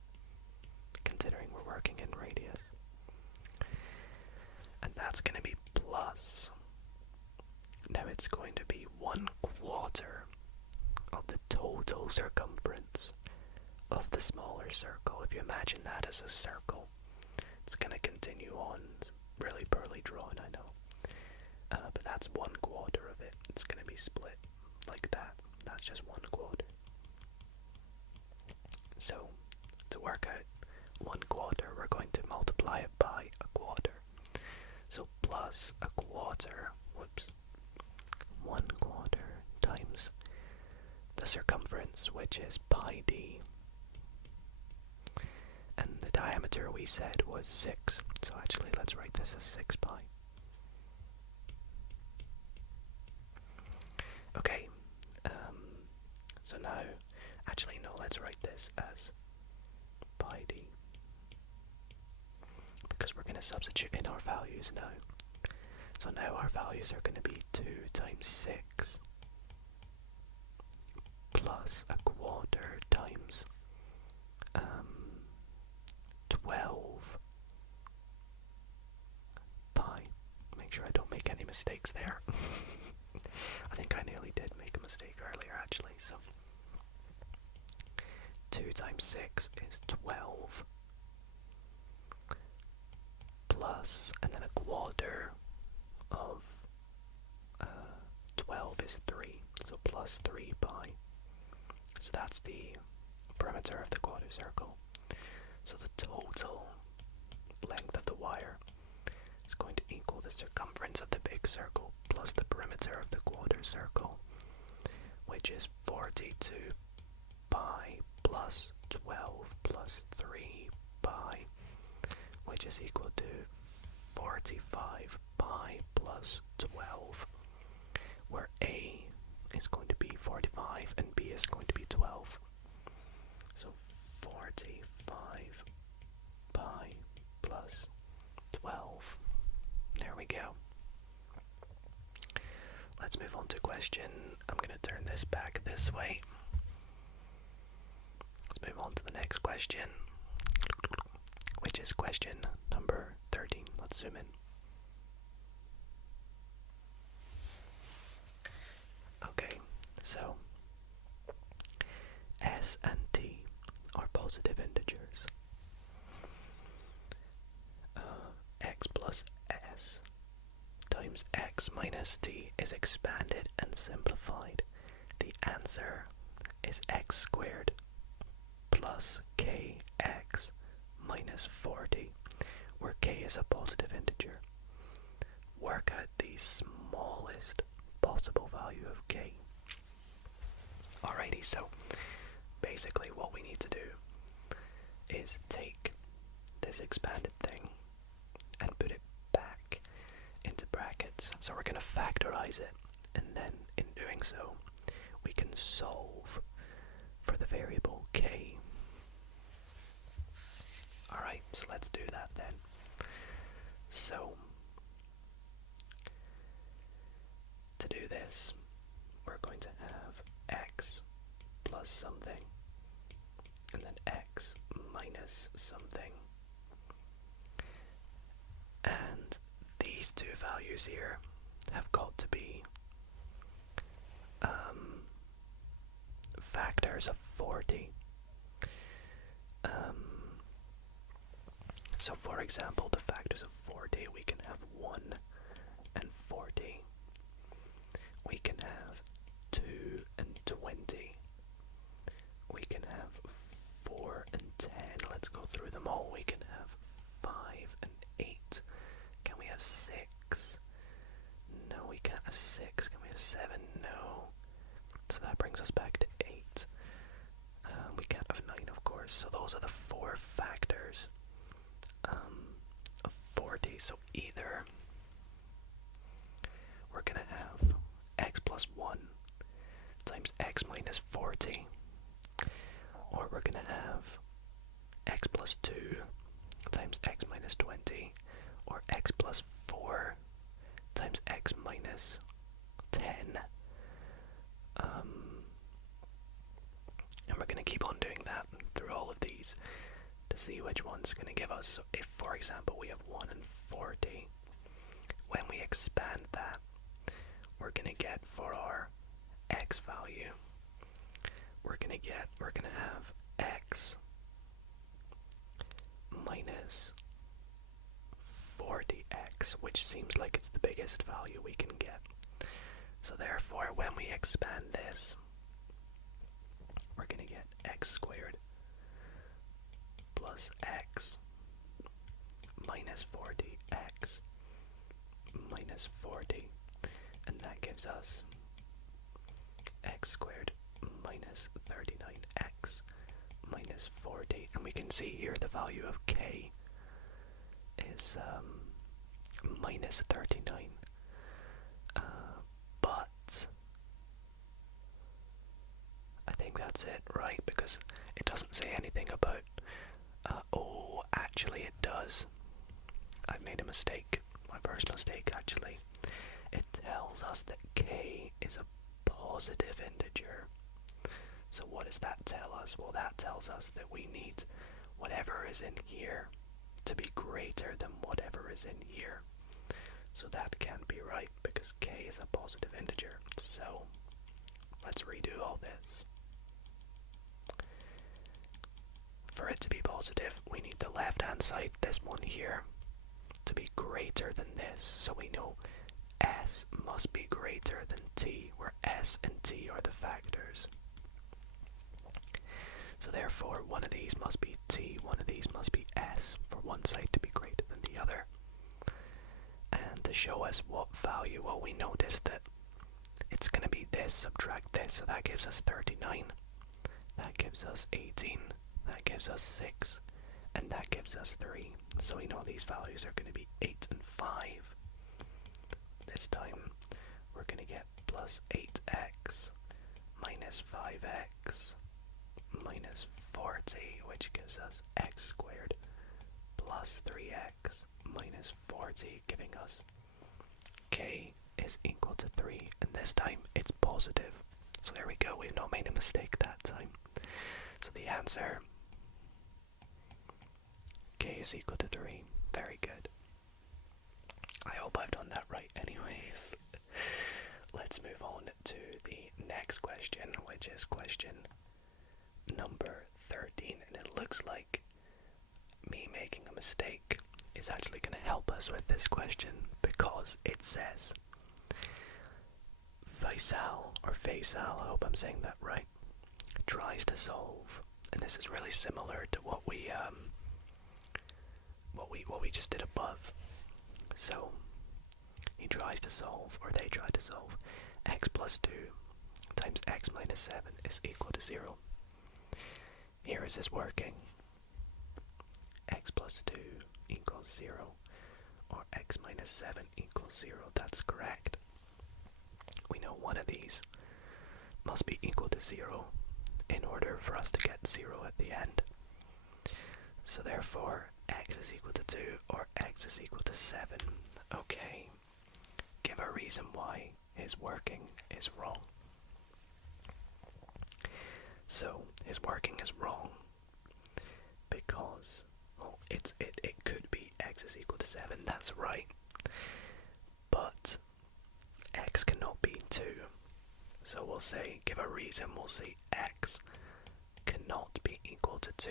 considering we're working in radius. And that's going to be plus. Now it's going to be 1/4 of the total circumference of the smaller circle. If you imagine that as a circle, it's going to continue on. Really poorly drawn, I know. But that's 1/4 of it. It's going to be split like that. That's just 1/4. So, to work out 1/4, we're going to multiply it by 1/4. So plus 1/4, 1/4 times the circumference, which is pi d. And the diameter we said was 6. So actually, let's write this as 6 pi. Okay, so now, actually no, let's write this as pi d, because we're going to substitute in our values now. So now our values are going to be 2 times 6 plus 1/4 times 12 pi. Make sure I don't make any mistakes there. I think I nearly did make a mistake earlier actually, so 2 times 6 is 12 plus, and then 1/4 of 12 is 3, so plus 3 pi. So that's the perimeter of the quarter circle. So the total length of the wire is going to equal the circumference of the big circle plus the perimeter of the quarter circle, which is 42 pi plus 12 plus 3 pi, which is equal to 45 pi plus 12, where A is going to be 45 and B is going to be 12. So 45 pi plus 12. There we go. Let's move on to question. I'm going to turn this back this way. Let's move on to the next question, which is question number 13. Let's zoom in. So s and t are positive integers. X plus s times x minus t is expanded and simplified. The answer is x squared plus kx minus 40, where k is a positive integer. Work out the smallest possible value of k. Alrighty, so basically what we need to do is take this expanded thing and put it back into brackets. So we're going to factorize it, and then in doing so, we can solve for the variable k. Alright, so let's do that then. So, to do this, we're going to have x plus something, and then x minus something. And these two values here have got to be factors of 40. So for example, the factors of 40, we can have 1 and 40. We can have 2 and 20. We can have 4 and 10. Let's go through them all. We can have 5 and 8. Can we have 6? No, we can't have 6. Can we have 7? No. So that brings us back to 8. We can't have 9, of course. So those are the 4 factors of 40. So either we're going to have x plus 1 times x minus 40, or we're going to have x plus 2 times x minus 20, or x plus 4 times x minus 10. And we're going to keep on doing that through all of these to see which one's going to give us. So if, for example, we have 1 and 40, when we expand that, we're going to get for our x value, we're going to have x minus 40x, which seems like it's the biggest value we can get. So therefore, when we expand this, we're going to get x squared plus x minus 40x minus 40, and that gives us x squared minus 39x minus 40, and we can see here the value of k is minus 39, but I think that's it, right? Because it doesn't say anything about oh, actually it does. I made a mistake, my first mistake actually. It tells us that k is a positive integer. So what does that tell us? Well, that tells us that we need whatever is in here to be greater than whatever is in here. So that can't be right because k is a positive integer. So let's redo all this. For it to be positive, we need the left hand side, this one here, to be greater than this. So we know s must be greater than t, where s and t are the factors. So therefore, one of these must be t, one of these must be s, for one side to be greater than the other. And to show us what value, well, we noticed that it's going to be this, subtract this, so that gives us 39, that gives us 18, that gives us 6, and that gives us 3. So we know these values are going to be 8 and 5. This time, we're going to get plus 8x minus 5x minus 40, which gives us x squared plus 3x minus 40, giving us k is equal to 3, and this time it's positive. So there we go, we've not made a mistake that time. So the answer, k is equal to 3. Very good. I hope I've done that right anyways. let's move on to the next question, which is question number 13. And it looks like me making a mistake is actually going to help us with this question, because it says Faisal, I hope I'm saying that right, tries to solve, and this is really similar to what we just did above. So he tries to solve, or they try to solve, x plus 2 times x minus 7 is equal to 0. Here is this working. X plus 2 equals 0, or x minus 7 equals 0. That's correct. We know one of these must be equal to 0 in order for us to get 0 at the end. So therefore, x is equal to 2, or x is equal to 7. Okay, give a reason why his working is wrong. So his working is wrong because, well, it could be x is equal to 7, that's right. But x cannot be 2. So we'll say, give a reason, we'll say x cannot be equal to 2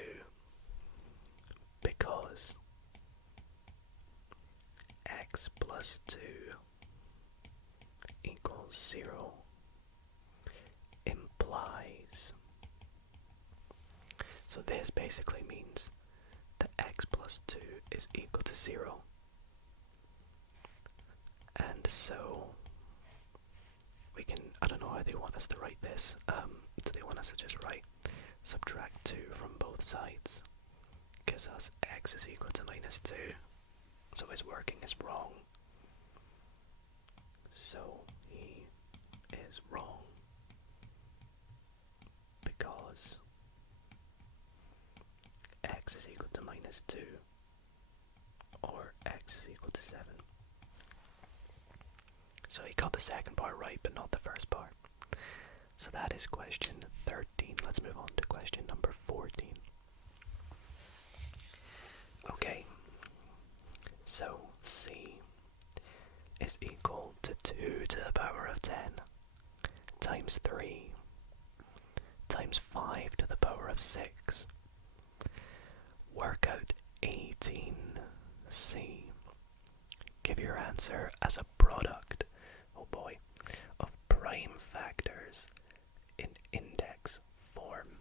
because x plus 2 equals 0 implies. So this basically means that x plus 2 is equal to 0. And so we can, I don't know how they want us to write this. Do they want us to just write subtract 2 from both sides? Gives us x is equal to minus 2. So his working is wrong. So he is wrong because x is equal to minus 2, or x is equal to 7. So he got the second part right, but not the first part. So that is question 13. Let's move on to question number 14. Okay, so c is equal to 2 to the power of 10 times 3 times 5 to the power of 6. Work out 18c. Give your answer as a product, oh boy, of prime factors in index form.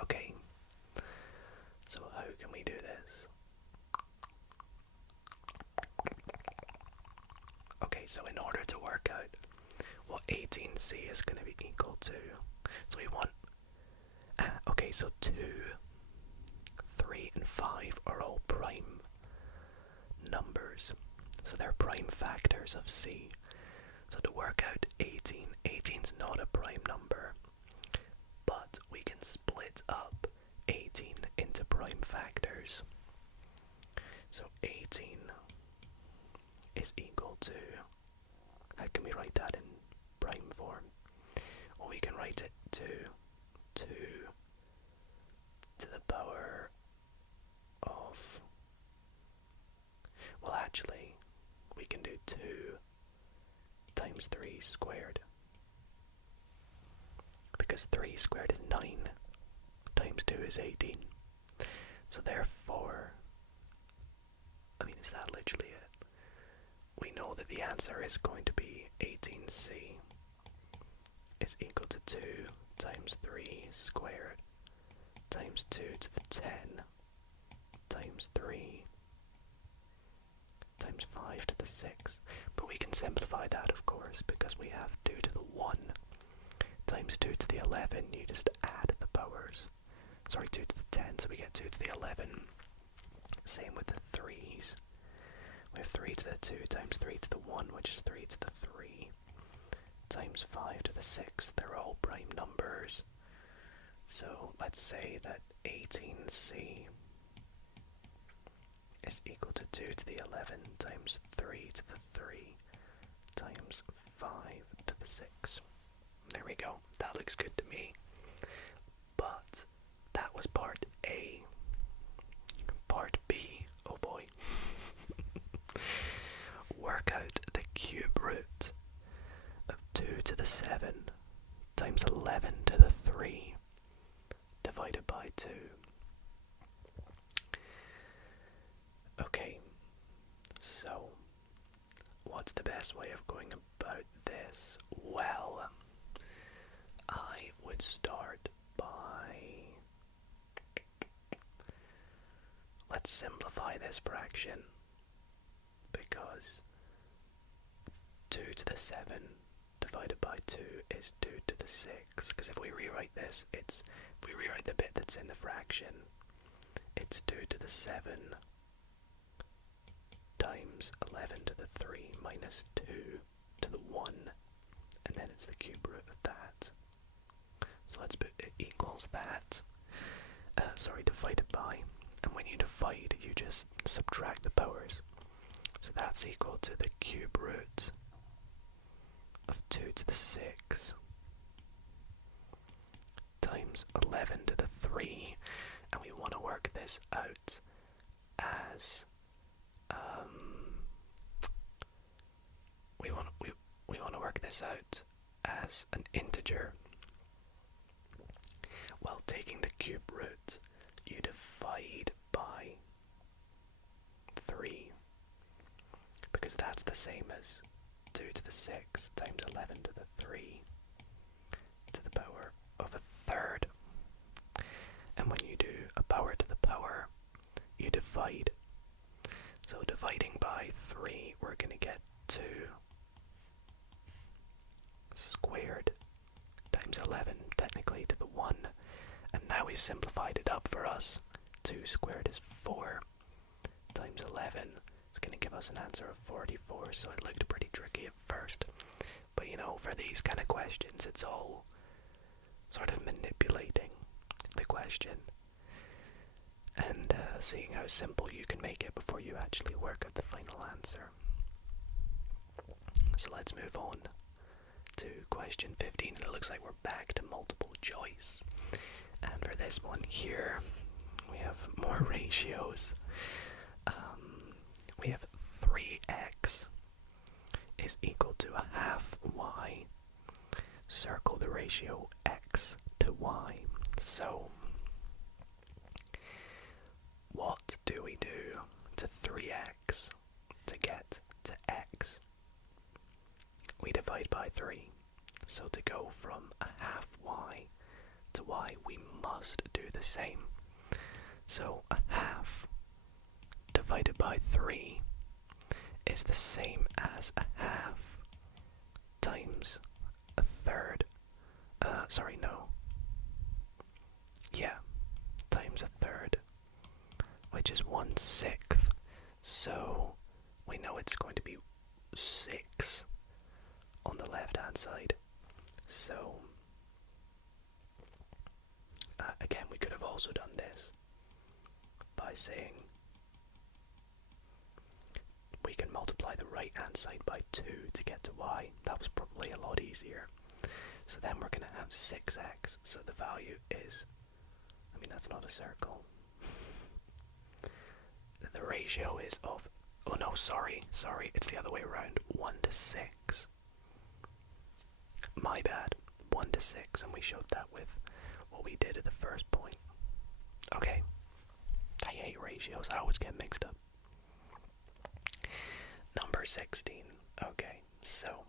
Okay, so how can we do this? Okay, so in order to work out what 18c is going to be equal to, so we want, okay, so 2, 3 and 5 are all prime numbers, so they're prime factors of c. So to work out 18, 18's not a prime number, but we can split up 18 into prime factors. So 18 is equal to, how can we write that in prime form? Well, we can write it to 2 to the power of, well, actually we can do 2 times 3 squared, because 3 squared is 9 times 2 is 18. So therefore, I mean, is that literally it? We know that the answer is going to be 18c is equal to 2 times 3 squared times 2 to the 10 times 3 times 5 to the 6. But we can simplify that, of course, because we have 2 to the 1 times 2 to the 11. You just add the powers. Sorry, 2 to the 10, so we get 2 to the 11. Same with the 3's. We have 3 to the 2 times 3 to the 1, which is 3 to the 3, times 5 to the 6. They're all prime numbers. So let's say that 18c is equal to 2 to the 11 times 3 to the 3 times 5 to the 6. There we go. That looks good to me. But that was part A. Part B, oh boy. Work out the cube root best way of going about this? Well, I would start by... Let's simplify this fraction, because 2 to the 7 divided by 2 is 2 to the 6. Because if we rewrite this, if we rewrite the bit that's in the fraction, it's 2 to the 7 times 11 to the 3 minus 2 to the 1, and then it's the cube root of that. So let's put it equals that. Divided by. And when you divide, you just subtract the powers. So that's equal to the cube root of 2 to the 6 times 11 to the 3. And we want to work this out as we want to work this out as an integer. Well, taking the cube root, you divide by 3, because that's the same as 2 to the 6 times 11 to the 3 to the power of a third. And when you do a power to the power, you divide. So dividing by 3, we're going to get 2 squared times 11, technically to the 1. And now we've simplified it up for us. 2 squared is 4 times 11. It's going to give us an answer of 44, so it looked pretty tricky at first. But you know, for these kind of questions, it's all sort of manipulating the question and seeing how simple you can make it before you actually work out the final answer. So let's move on to question 15, and it looks like we're back to multiple choice. And for this one here, we have more ratios. We have 3x is equal to a half y. Circle the ratio x to y. So, what do we do to 3x to get to x? We divide by 3. So to go from a half y to y, we must do the same. So a half divided by 3 is the same as a half times a third. Times a third, which is 1/6. So we know it's going to be 6 on the left hand side. So again, we could have also done this by saying we can multiply the right hand side by 2 to get to y. That was probably a lot easier. So then we're going to have 6x, so the value is, that's not a circle. The ratio is of, sorry, it's the other way around, 1 to 6. My bad, 1 to 6, and we showed that with what we did at the first point. Okay, I hate ratios, I always get mixed up. Number 16, okay, so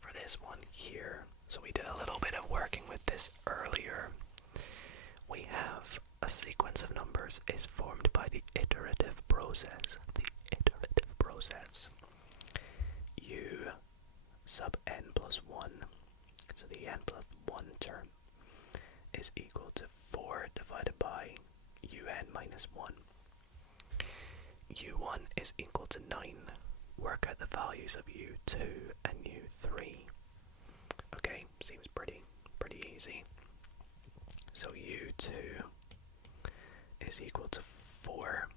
for this one here, so we did a little bit of working with this earlier. We have a sequence of numbers is formed by the iterative process. U sub n plus 1, so the n plus 1 term is equal to 4 divided by un minus 1. u1 is equal to 9. Work out the values of u2 and u3. Okay, seems pretty easy. So u2 is equal to 4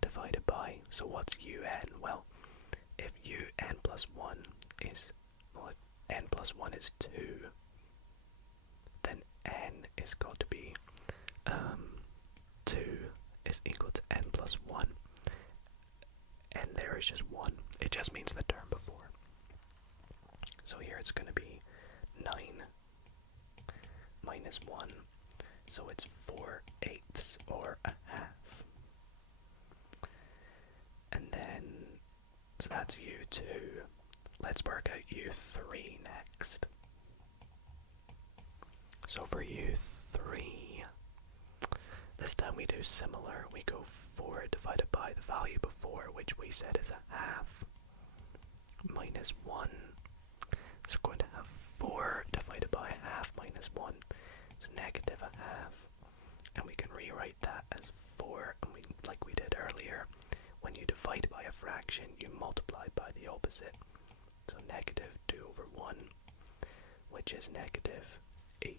divided by, so what's un? Well, if un plus 1 is, if n plus 1 is 2, then n is got to be 2 is equal to n plus 1. And there is just 1. It just means the term before. So here it's going to be 9 minus 1. So it's 4/8 or a half. And then So that's U2. Let's work out U3 next. So for U3, this time we do similar. We go 4 divided by the value before, which we said is a half, minus 1. So we're going to have 4 divided by a half minus 1 is negative a half. And we can rewrite that as 4, and like we did earlier, when you divide by a fraction, you multiply by the opposite. So negative 2 over 1, which is negative 8.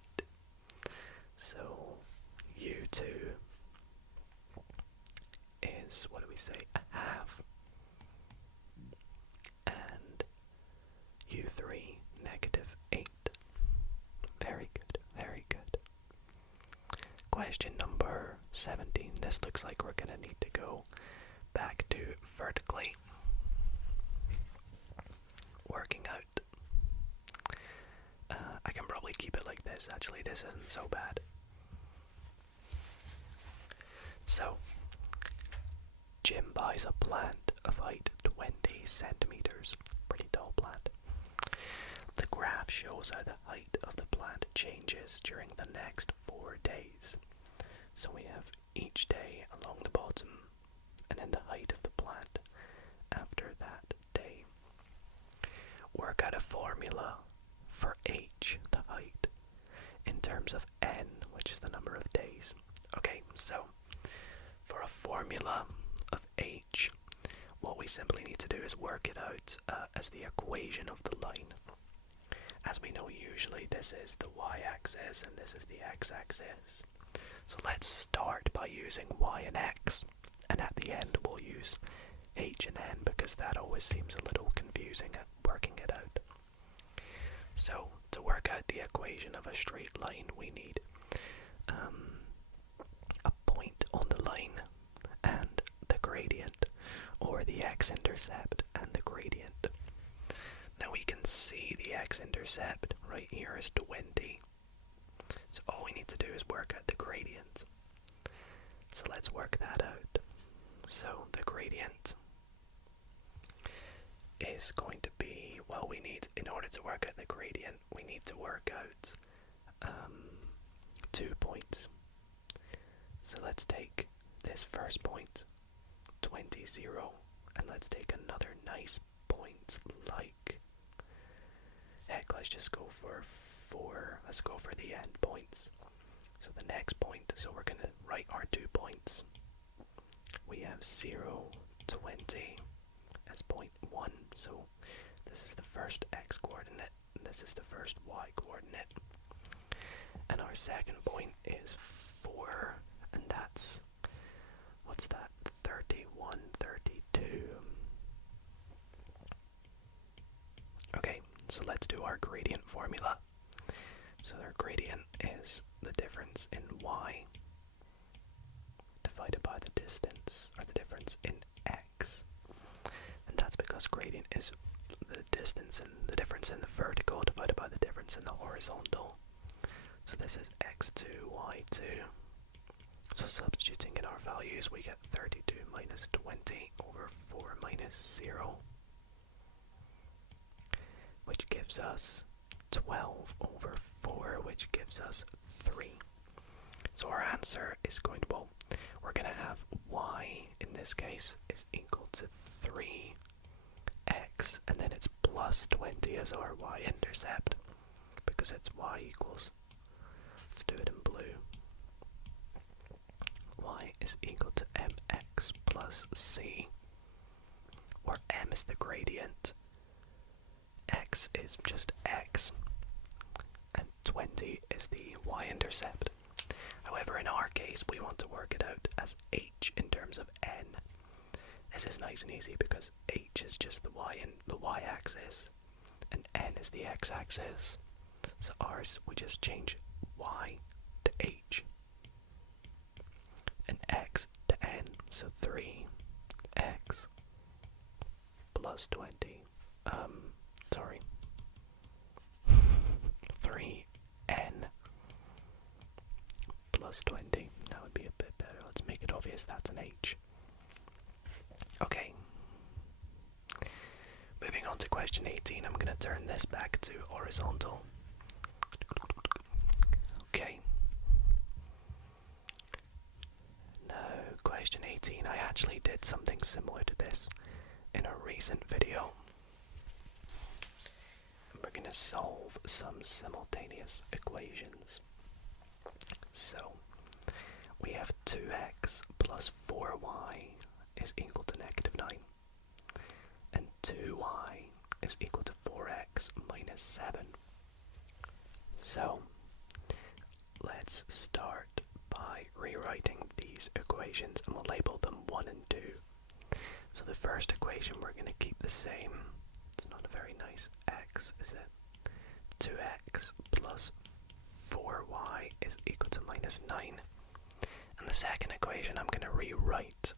So U2 is, what do we say, a half, and U3 negative 8. Very good, very good. Question number 17. This looks like we're going to need to go back to vertically working out. I can probably keep it like this, actually. This isn't so bad. So, Jim buys a plant of height 20 centimeters. Pretty tall plant. The graph shows how the height of the plant changes during the next 4 days. So we have each day along the bottom, and then the height of the plant after that day. Work out a formula for h, the height, in terms of n, which is the number of days. Okay, so for a formula of h, what we simply need to do is work it out as the equation of the line. As we know, usually this is the y-axis and this is the x-axis. So let's start by using y and x, and at the end we'll use h and n, because that always seems a little confusing at working it out. So to work out the equation of a straight line, we need a point on the line and the gradient, or the x-intercept and the gradient. Now we can see the x-intercept right here is 20. So all we need to do is work out the gradient. So let's work that out. So the gradient is going to be, well, we need, in order to work out the gradient, we need to work out 2 points. So let's take this first point, 20, 0, and let's take another nice point like, heck, let's just go for 4, let's go for the end points. So the next point, so we're going to write our 2 points. We have 0, 20 as point 1, so this is the first x coordinate, and this is the first y coordinate. And our second point is 4, and that's, what's that, 31, 32. Okay, so let's do our gradient formula. So our gradient is the difference in y divided by the distance, or the difference in x. And that's because gradient is the distance and the difference in the vertical divided by the difference in the horizontal. So this is x2, y2. So substituting in our values, we get 32 minus 20 over 4 minus 0, which gives us 12 over 4, which gives us 3. So our answer is going to, well, we're going to have y, in this case, is equal to 3x, and then it's plus 20 as our y-intercept, because it's y equals, let's do it in blue, y is equal to mx plus c, where m is the gradient, x is just x, and 20 is the y-intercept. However, in our case, we want to work it out as h in terms of n. This is nice and easy because h is just the y-axis, and n is the x-axis. So ours, we just change y to h, and x to n. So 3x plus 20. Sorry. 3n plus 20. That would be a bit better. Let's make it obvious that's an h. Okay. Moving on to question 18, I'm going to turn this back to horizontal. Okay. Now, question 18, I actually did something similar to this in a recent video. We're going to solve some simultaneous equations. So, we have 2x plus 4y is equal to negative 9. And 2y is equal to 4x minus 7. So, let's start by rewriting these equations, and we'll label them 1 and 2. So the first equation we're going to keep the same. It's not a very nice x, is it? 2x plus 4y is equal to minus 9. And the second equation I'm going to rewrite.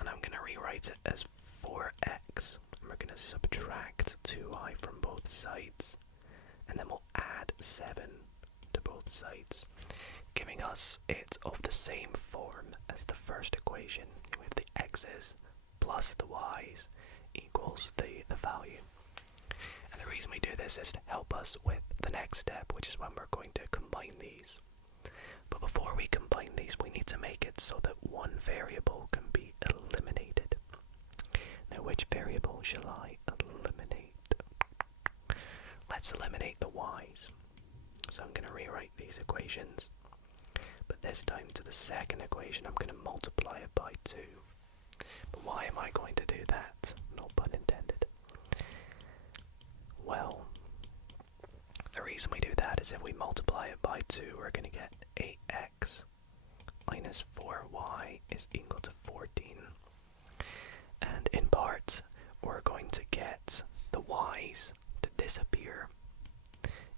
And I'm going to rewrite it as 4x. And we're going to subtract 2y from both sides. And then we'll add 7 to both sides, giving us it of the same form as the first equation. We have the x's plus the y's equals the value. And the reason we do this is to help us with the next step, which is when we're going to combine these. But before we combine these, we need to make it so that one variable can be eliminated. Now, which variable shall I eliminate? Let's eliminate the y's. So I'm going to rewrite these equations. But this time to the second equation, I'm going to multiply it by 2. But why am I going to do that? No pun intended. Well, the reason we do that is if we multiply it by 2, we're going to get 8x minus 4y is equal to 14. And in part, we're going to get the y's to disappear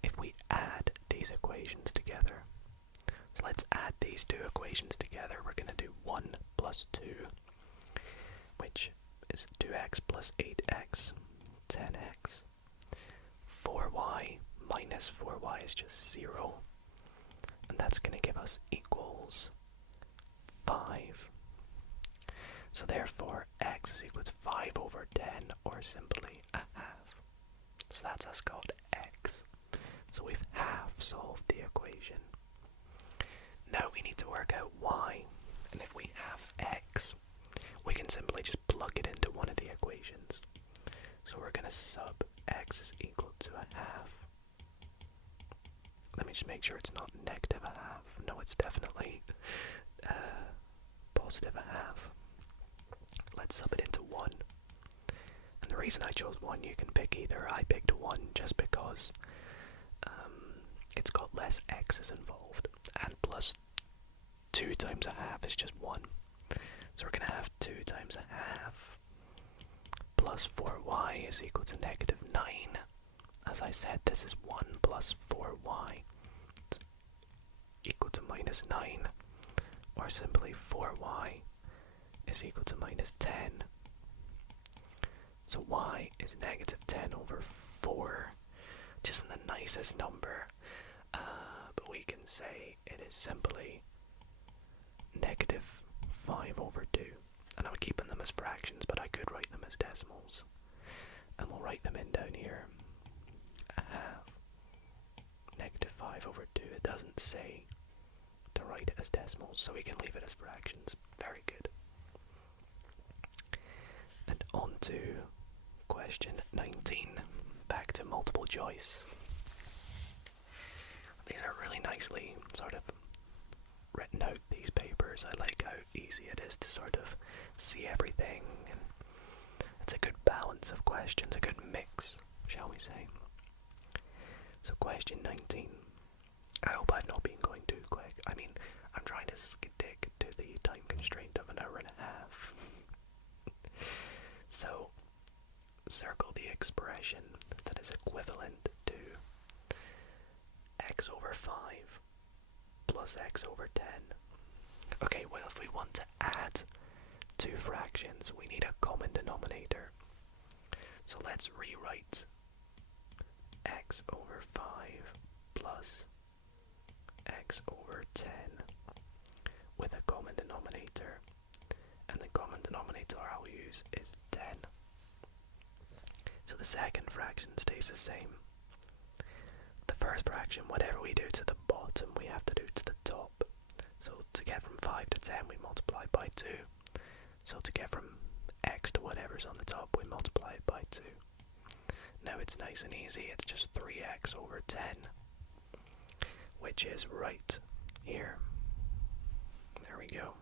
if we add these equations together. So let's add these two equations together. We're going to do 1 plus 2, which is 2x plus 8x, 10x. 4y minus 4y is just 0. And that's going to give us equals 5. So therefore, x is equal to 5 over 10, or simply a half. So that's us got x. So we've half solved the equation. Now we need to work out y, and if we have x, we can simply just plug it into one of the equations. So we're going to sub x is equal to a half. Let me just make sure it's not negative a half. No, it's definitely positive a half. Let's sub it into 1. And the reason I chose 1, you can pick either. I picked 1 just because it's got less x's involved, and plus 2 times a half is just 1. So we're going to have 2 times a half plus 4y is equal to negative 9. As I said, this is 1 plus 4y. It's equal to minus 9, or simply 4y is equal to minus 10. So y is negative 10 over 4, just the nicest number. But we can say it is simply negative 5 over 2. And I'm keeping them as fractions, but I could write them as decimals. And we'll write them in down here. A half. Negative 5 over 2. It doesn't say to write it as decimals, so we can leave it as fractions. Very good. And on to question 19. Back to multiple choice. These are really nicely sort of written out, these papers. I like how easy it is to sort of see everything, and it's a good balance of questions, a good mix, shall we say. So question 19. I hope I've not been going too quick. I mean, I'm trying to stick to the time constraint of an hour and a half. So, circle the expression that is equivalent to x over 5 plus x over 10. Okay, well, if we want to add two fractions, we need a common denominator. So let's rewrite x over 5 plus x over 10 with a common denominator. And the common denominator I'll use is 10. So the second fraction stays the same. The first fraction, whatever we do to the bottom, we have to do to the top. So to get from 5 to 10, we multiply by 2. So to get from x to whatever's on the top, we multiply it by 2. Now it's nice and easy, it's just 3x over 10, which is right here. There we go.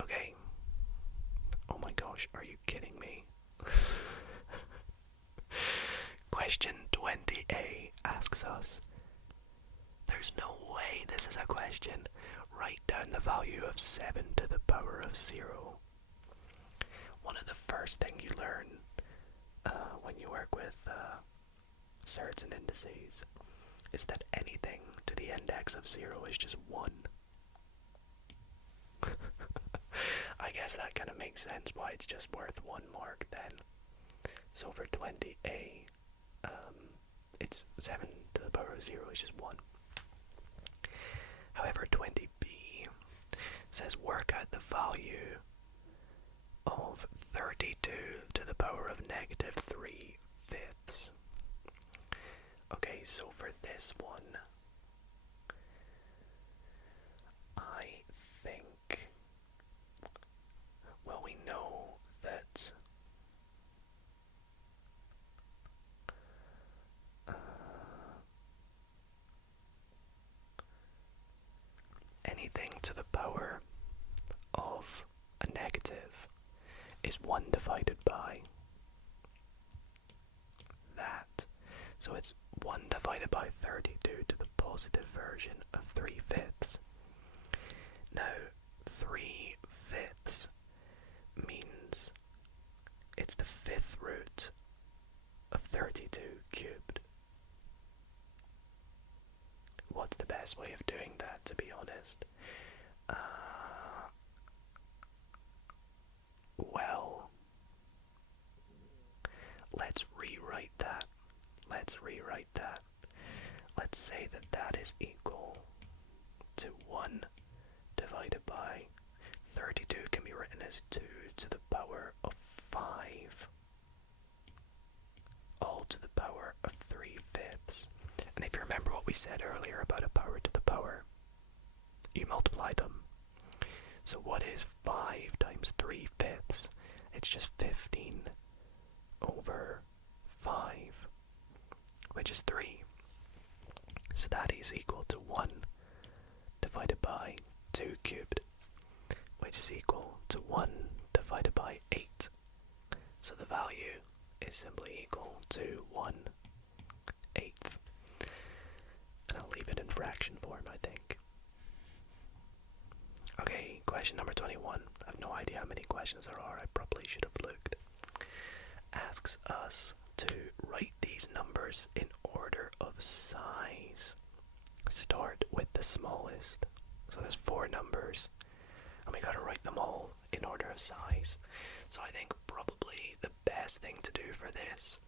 Okay. Oh my gosh, are you kidding me? Question 20a asks us, there's no way this is a question. Write down the value of 7 to the power of 0. One of the first things you learn when you work with surds and indices is that anything to the index of 0 is just 1. I guess that kind of makes sense why it's just worth 1 mark then. So for 20a, it's 7 to the power of 0 is just 1. However, 20b says work out the value of 32 to the power of negative 3/5. Okay, so for this one, I think, well, we know that anything to the power of a negative is 1 divided by that. So it's 1 divided by 32 to the positive version of 3/5. Now, 3/5 means it's the 5th root of 32 cubed. What's the best way of doing that, to be honest? Well, let's rewrite that. Let's say that that is equal to 1 divided by 32 can be written as 2 to the power of 5, all to the power of 3/5. And if you remember what we said earlier about a power to the power, you multiply them. So what is 5 times 3/5? It's just 15 over 5, which is 3. So that is equal to 1 divided by 2 cubed, which is equal to 1 divided by 8. So the value is simply equal to 1/8. And I'll leave it in fraction form, I think. Okay, question number 21. I have no idea how many questions there are. I probably should have looked. Asks us to write these numbers in order of size. Start with the smallest. So there's 4 numbers, and we gotta write them all in order of size. So I think probably the best thing to do for this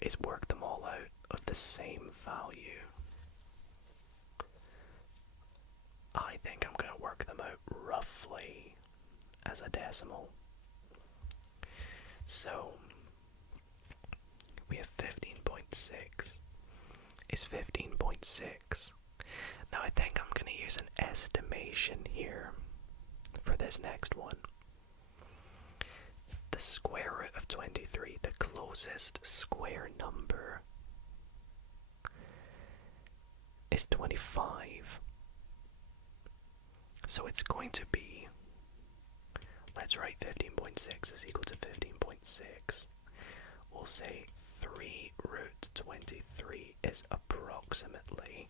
is work them all out of the same value. I think I'm going to work them out roughly as a decimal. So we have 15.6 is 15.6. Now I think I'm going to use an estimation here for this next one. The square root of 23, the closest square number, is 25. So it's going to be, let's write 15.6 is equal to 15.6. We'll say 3 root 23 is approximately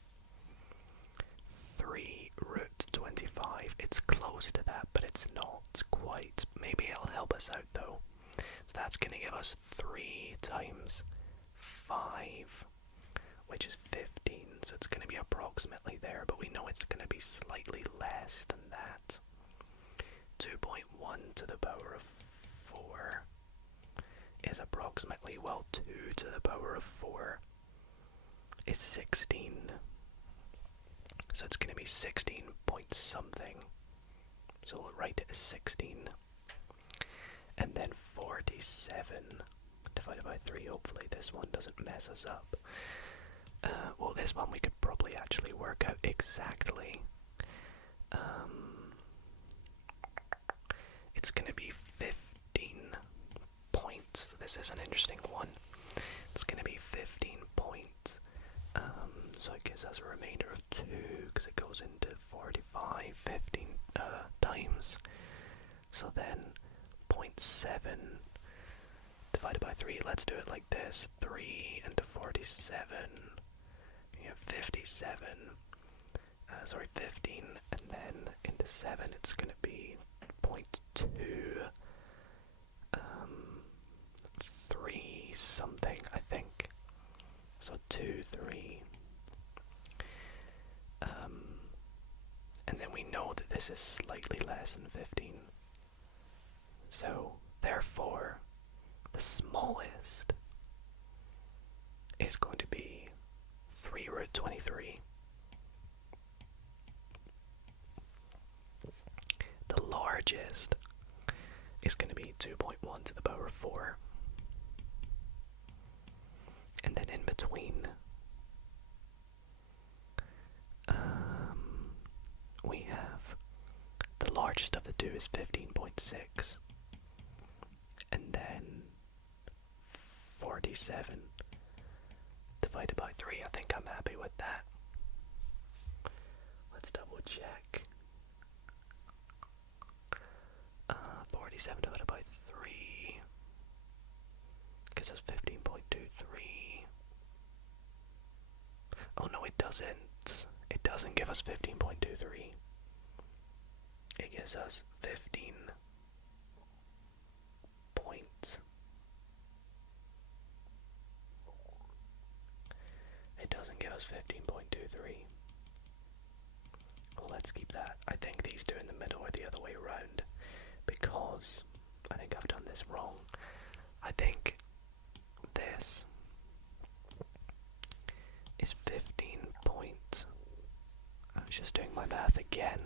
3 root 25. It's close to that, but it's not quite. Maybe it'll help us out though. So that's going to give us 3 times 5, which is 15. So it's going to be approximately there, but we know it's going to be slightly less than that. 2.1 to the power of 4 is approximately, well, 2 to the power of 4 is 16. So it's going to be 16 point something. So we'll write it as 16. and then 47 divided by 3. Hopefully this one doesn't mess us up. Well, this one we could probably actually work out exactly. It's going to be 15 points. This is an interesting one. It's going to be 15 points. So it gives us a remainder of 2 because it goes into 45, 15 times. So then 0.7 divided by 3. Let's do it like this. 3 into 47. You have 57. 15. And then into 7 it's going to be 0.2. 3 something, I think. So 2, 3. And then we know that this is slightly less than 15. So, therefore, the smallest is going to be 3 root 23. The largest is going to be 2.1 to the power of 4. And then in between, we have the largest of the two is 15.6. And then 47 divided by 3. I think I'm happy with that. Let's double check. 47 divided by 3 gives us 15.23. Oh no, it doesn't. It doesn't give us 15.23. It gives us 15 points. It doesn't give us 15.23. Well, let's keep that. I think these two in the middle are the other way around, because I think I've done this wrong. I think this is 15 points. I was just doing my math again.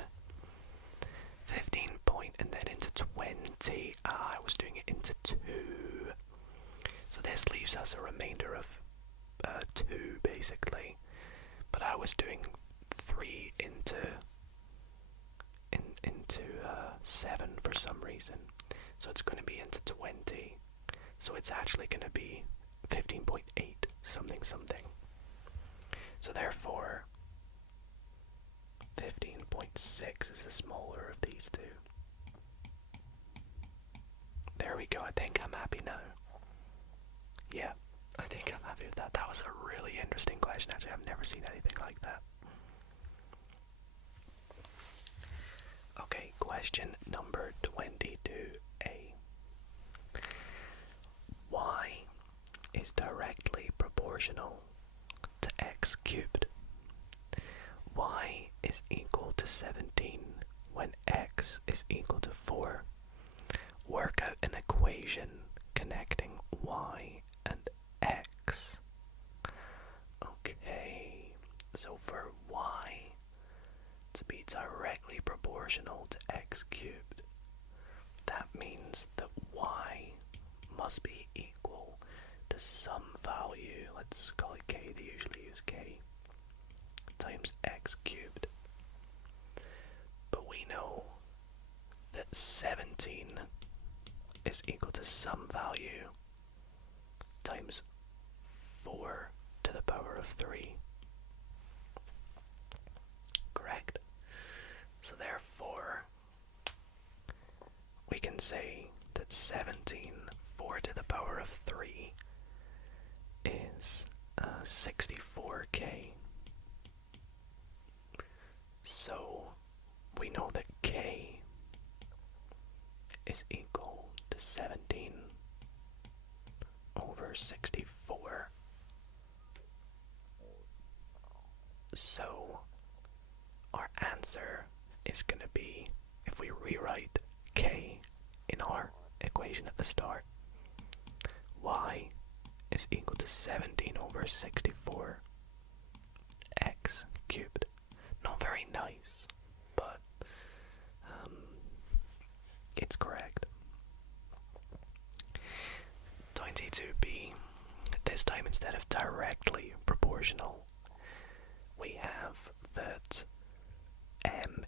15 point and then into 20. I was doing it into 2. So this leaves us a remainder of 2 basically. But I was doing 3 into 7 for some reason. So it's going to be into 20. So it's actually going to be 15.8 something something. So therefore 15.6 is the smaller of these two. There we go. I think I'm happy now. Yeah, I think I'm happy with that. That was a really interesting question. Actually, I've never seen anything like that. Okay, question number 22A. Y is directly proportional to x cubed. Y is equal to 17 when x is equal to 4. Work out an equation connecting y and x. Okay, so for y to be directly proportional to x cubed, that means that y must be equal to some value, let's call it k, they usually use k, times x cubed. But we know that 17 is equal to some value times 4 to the power of 3. Correct? So therefore, we can say that 17, 4 to the power of 3 is 64k. So we know that k is equal to 17 over 64. So our answer is going to be, if we rewrite k in our equation at the start, y is equal to 17 over 64 x cubed. Not very nice, but it's correct.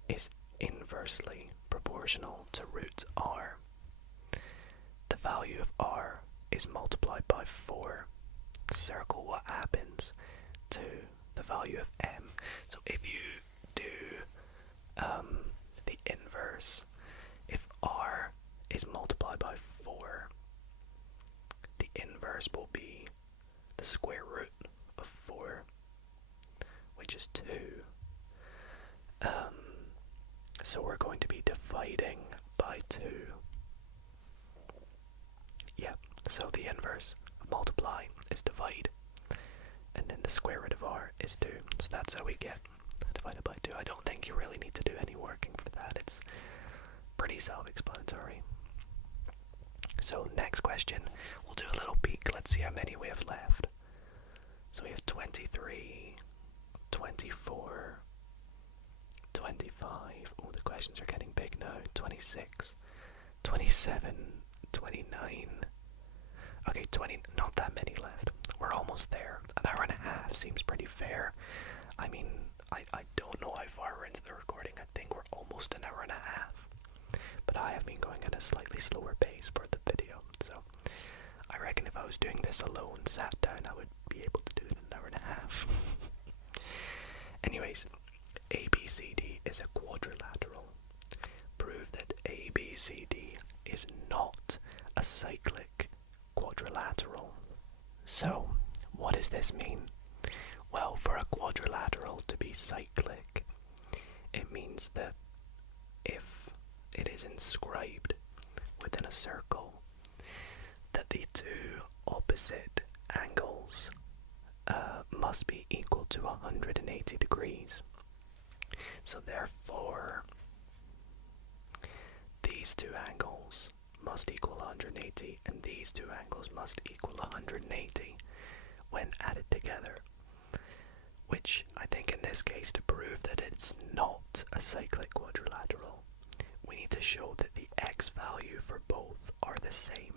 is inversely proportional to root r. The value of r is multiplied by 4. Circle what happens to the value of m. So if you do the inverse, if r is multiplied by 4, the inverse will be the square root of 4, which is 2. So we're going to be dividing by 2. Yep, so the inverse of multiply is divide, and then the square root of r is 2. So that's how we get divided by 2. I don't think you really need to do any working for that. It's pretty self-explanatory. So next question, we'll do a little peek. Let's see how many we have left. So we have 23, 24, 25. Oh, the questions are getting big now. 26, 27, 29. Okay, 20, not that many left. We're almost there. An hour and a half seems pretty fair. I mean, I don't know how far we're into the recording. I think we're almost an hour and a half. But I have been going at a slightly slower pace for the video. So I reckon if I was doing this alone, sat down, I would be able to do it in an hour and a half. Anyways, ABCD is a quadrilateral. Prove that ABCD is not a cyclic quadrilateral. So, what does this mean? Well, for a quadrilateral to be cyclic, it means that if it is inscribed within a circle, that the two opposite angles must be equal to 180 degrees. So therefore, these two angles must equal 180, and these two angles must equal 180 when added together. Which I think in this case, to prove that it's not a cyclic quadrilateral, we need to show that the x value for both are the same.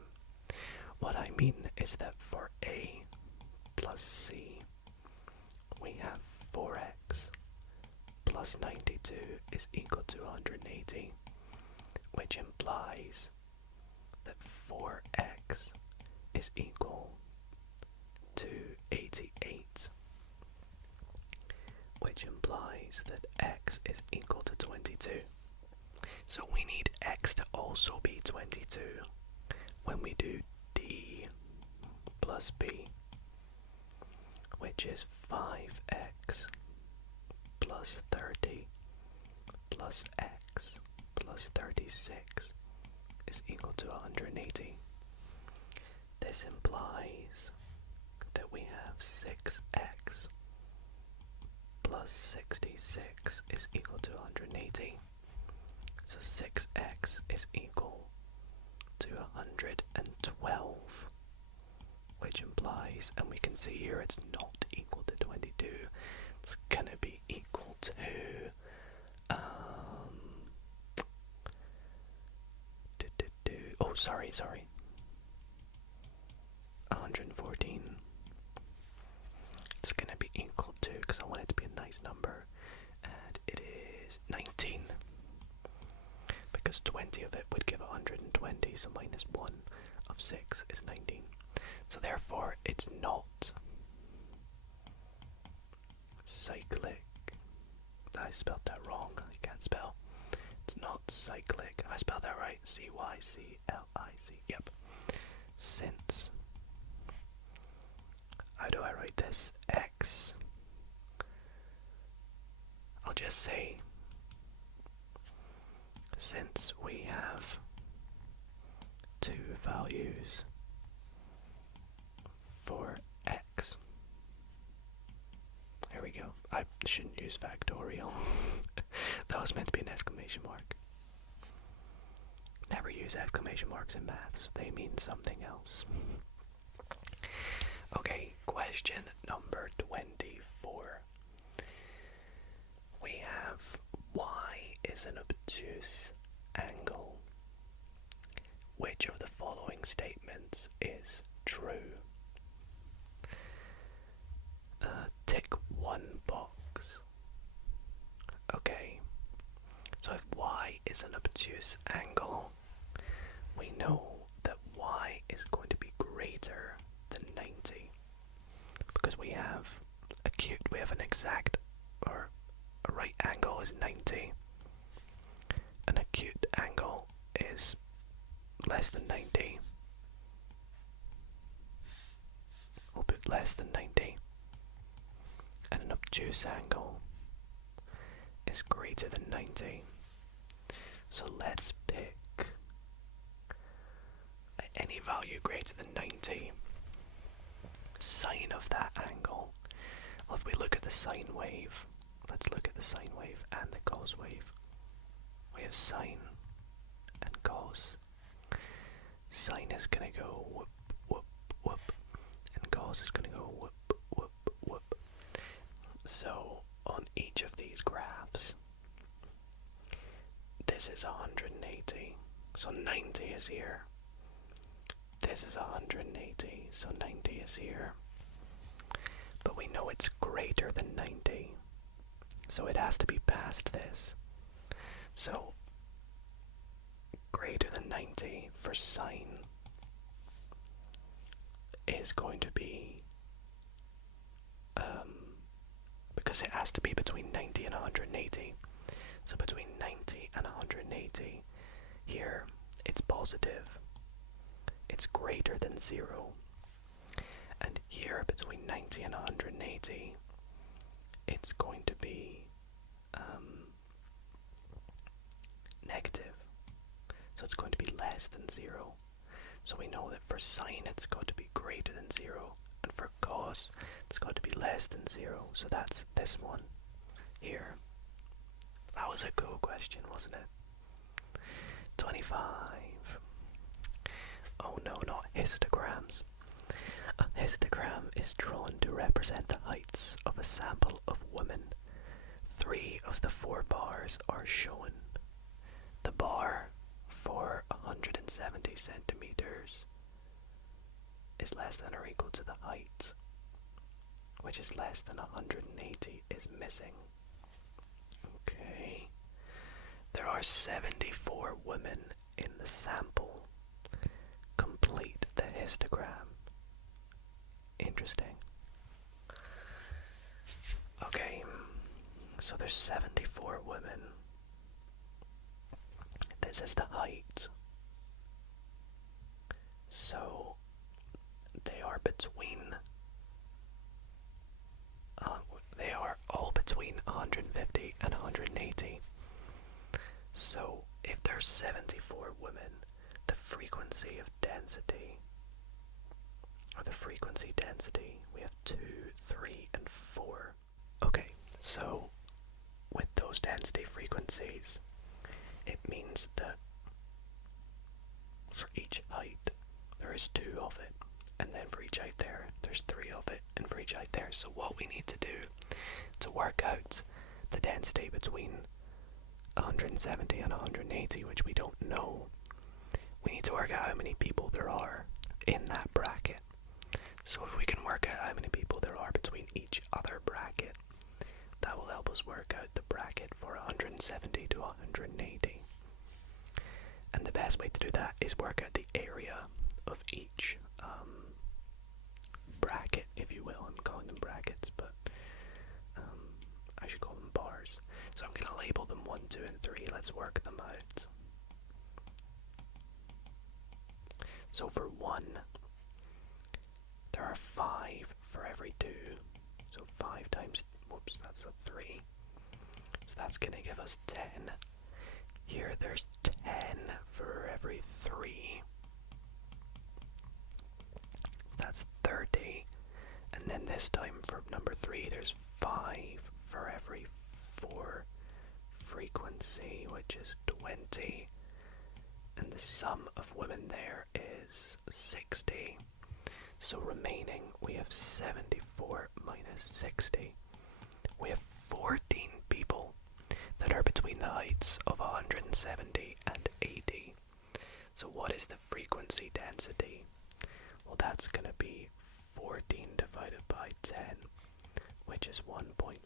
What I mean is that for A plus C, we have 4x plus 92 is equal to 180, which implies that 4x is equal to 88, which implies that x is equal to 22. So we need x to also be 22 when we do D plus B, which is 5x plus 30 plus x plus 36 is equal to 180. This implies that we have 6x plus 66 is equal to 180. So 6x is equal to 112, which implies, and we can see here it's not equal to 22, it's gonna be equal to sorry 114. It's gonna be equal to, because I want it to be a nice number, and it is 19, because 20 of it would give 120, so minus 1 of 6 is 19. So therefore it's not cyclic. I spelled that wrong. I can't spell. It's not cyclic. Have I spelled that right? C-Y-C-L-I-C. Yep. Since, how do I write this? X. I'll just say, since we have two values for x. There we go. I shouldn't use factorial. That was meant to be an exclamation mark. Never use exclamation marks in maths. They mean something else. Okay, question number 24. We have y is an obtuse angle. Which of the following statements is true? Tick one box. Okay, is an obtuse angle, we know that y is going to be greater than 90 because we have an exact, or a right angle is 90, an acute angle is less than 90, less than 90, and an obtuse angle is greater than 90. So let's pick any value greater than 90. Sine of that angle. Well, if we look at the sine wave, let's look at the sine wave and the cos wave. We have sine and cos. Sine is going to go whoop, whoop, whoop, and cos is going to go whoop, whoop, whoop. So on each of these graphs, this is 180, so 90 is here. This is 180, so 90 is here. But we know it's greater than 90, so it has to be past this. So greater than 90 for sine is going to be, because it has to be between 90 and 180. So between 90 and 180, here it's positive. It's greater than 0. And here between 90 and 180, it's going to be negative. So it's going to be less than 0. So we know that for sine it's got to be greater than 0, and for cos it's got to be less than 0. So that's this one here. That was a cool question, wasn't it? 25. Oh no, not histograms. A histogram is drawn to represent the heights of a sample of women. 3 of the 4 bars are shown. The bar for 170 centimeters is less than or equal to the height, which is less than 180, is missing. Okay. There are 74 women in the sample. Complete the histogram. Interesting. Okay, so there's 74 women. This is the height. So they are all between 150 and 180. So if there's 74 women, the frequency density, we have 2, 3, and 4. Okay, so with those density frequencies, it means that for each height there is 2 of it, and then for each height there's 3 of it, and for each height there. So what we need to do to work out the density between 170 and 180, which we don't know, we need to work out how many people there are in that bracket. So if we can work out how many people there are between each other bracket, that will help us work out the bracket for 170 to 180. And the best way to do that is work out the area of each bracket, if you will. I'm calling them brackets, but I should call them bars. So I'm going to label them 1, 2, and 3. Let's work them out. So for 1, there are 5 for every 2. So 5 times, that's a 3. So that's going to give us 10. Here there's 10 for every 3. That's 30. And then this time for number 3, there's 5 for every 4 frequency, which is 20. And the sum of women there is 60. So remaining, we have 74 minus 60. We have 14 people that are between the heights of 170 and 80. So what is the frequency density? Well, that's going to be 14 divided by 10, which is 1.4.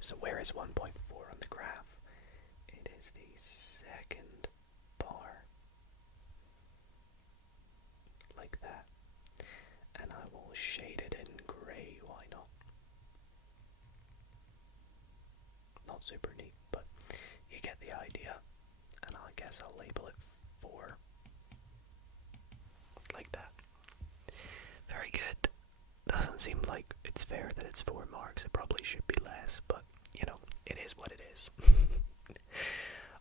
So where is 1.4 on the graph? It second bar, like that, and I will shade it in grey, why not? Not super neat, but you get the idea, and I guess I'll label it 4, like that. Very good. Doesn't seem like it's fair that it's 4 marks, it probably should be less, but you know, it is what it is.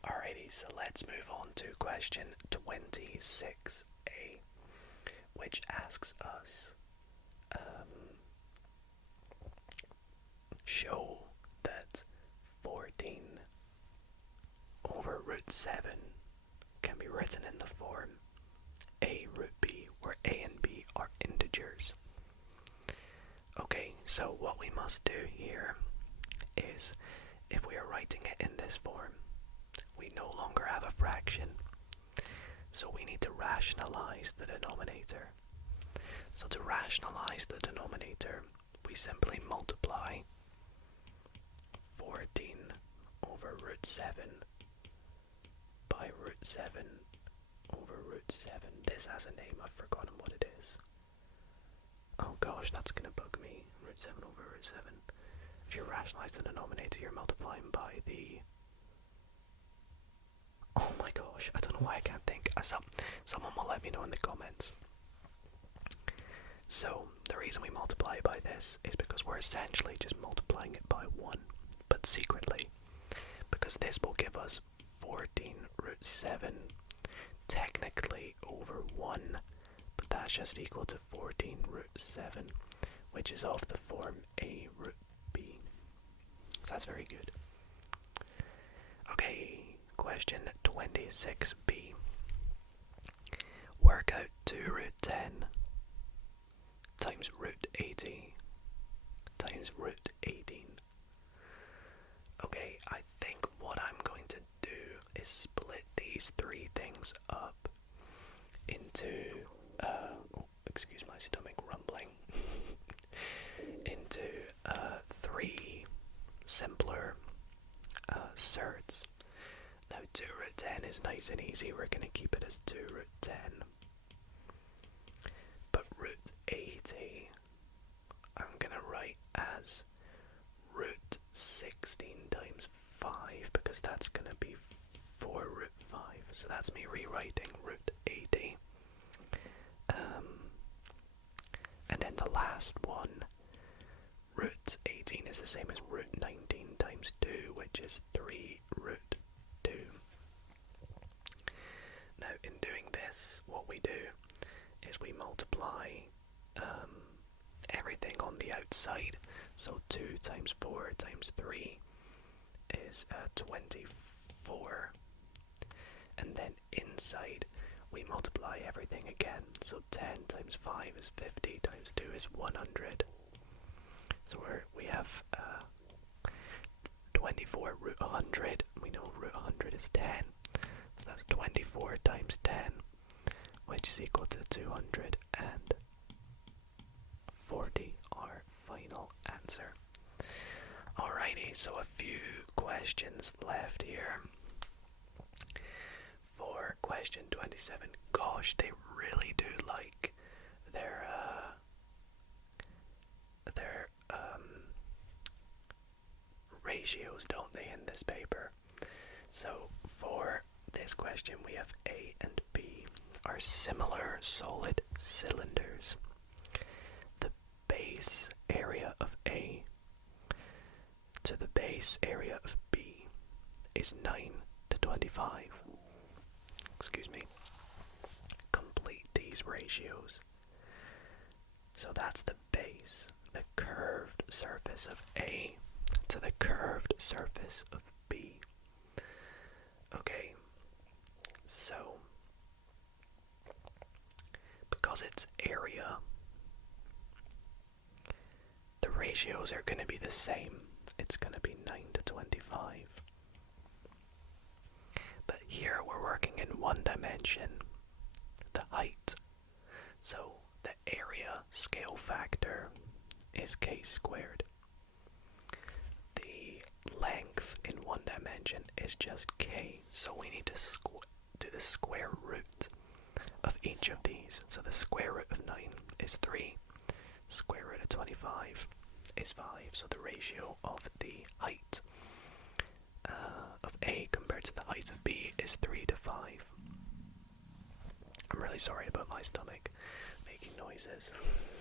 Alrighty, so let's move on to question 26A, which asks us, show that 14 over root 7 can be written in the form a root b, where a and b are integers. Okay, so what we must do here is, if we are writing it in this form, we no longer have a fraction, so we need to rationalize the denominator. So to rationalize the denominator, we simply multiply 14 over root 7 by root 7 over root 7. This has a name, I've forgotten what it is. Oh gosh, that's gonna bug me. Root 7 over root 7. If you rationalize the denominator, you're multiplying by the... Oh my gosh, I don't know why I can't think. Someone will let me know in the comments. So, the reason we multiply by this is because we're essentially just multiplying it by 1, but secretly. Because this will give us 14 root 7, technically over 1, but that's just equal to 14 root 7, which is of the form a root b. So that's very good. Okay, question 26b. Work out 2 root 10 times root 80 times root 18. Okay, I think what I'm going to do is split these 3 things up into, excuse my stomach rumbling, into 3 simpler surds. Now 2 root 10 is nice and easy, we're going to keep it as 2 root 10. But root 80, I'm going to write as root 16 times 5, because that's going to be 4 root 5. So that's me rewriting root 80. And then the last one, root 18, is the same as root 19 times 2, which is 3 root 2. Now, in doing this, what we do is we multiply everything on the outside. So 2 times 4 times 3 is 24. And then inside, we multiply everything again. So 10 times 5 is 50, times 2 is 100. So we have 24 root 100. We know root 100 is 10. So that's 24 times 10, which is equal to 240, our final answer. Alrighty, so a few questions left here. For question 27, gosh, they really do like their ratios, don't they, in this paper? So for this question, we have A and B are similar solid cylinders. The base area of A to the base area of B is 9 to 25. Excuse me. Complete these ratios. So that's the base, the curved surface of A to the curved surface of B. Okay, so because it's area, the ratios are going to be the same. It's going to be 9 to 25. But here we're working in 1 dimension, the height. So the area scale factor is k squared. The length in 1 dimension is just k, so we need to do the square root of each of these. So the square root of 9 is 3, square root of 25 is 5, so the ratio of the height of A compared to the height of B is 3 to 5. I'm really sorry about my stomach making noises.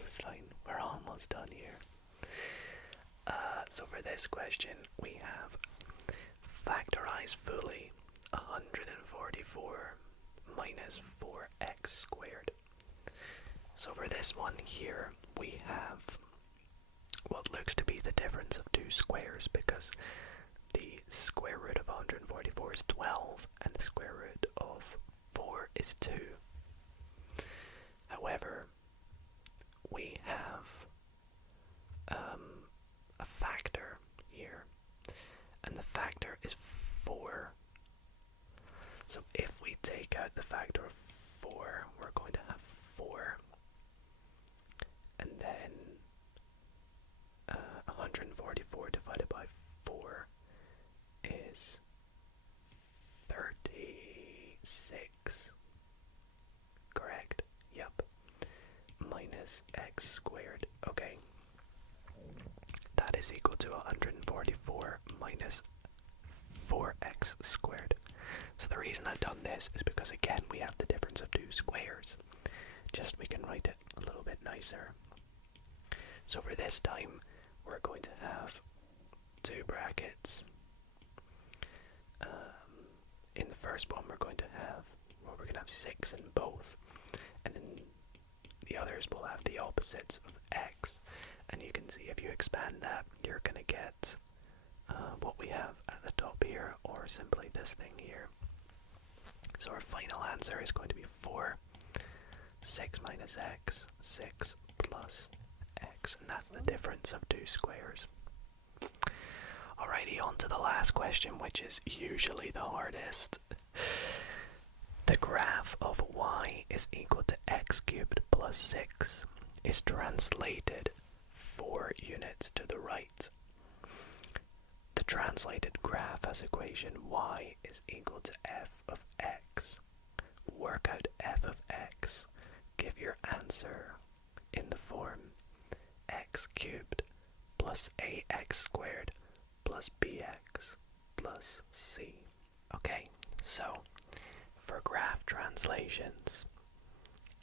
It's fine, we're almost done here. So for this question, we have factorize fully 144 minus 4x squared. So for this one here, we have what looks to be the difference of two squares, because the square root of 144 is 12 and the square root of 4 is 2. However, we have a factor here, and the factor is 4. So if we take out the factor of 4, we're going to have 4, and then 144 divided by 4 is 36. Correct? Yep. Minus x squared. Okay. That is equal to 144 minus 4x squared. So the reason I've done this is because, again, we have the difference of two squares. Just we can write it a little bit nicer. So for this time, we're going to have two brackets. In the first one, we're going to have 6 in both, and then the others will have the opposites of x. And you can see if you expand that, you're going to get what we have at the top here, or simply this thing here. So our final answer is going to be 4. 6 minus x, 6 plus x, and that's the difference of two squares. Alrighty, on to the last question, which is usually the hardest. The graph of y is equal to x cubed plus 6 is translated 4 units to the right. The translated graph has equation y is equal to f of x. Work out f of x. Give your answer in the form x cubed plus ax squared plus bx plus c. Okay, so for graph translations,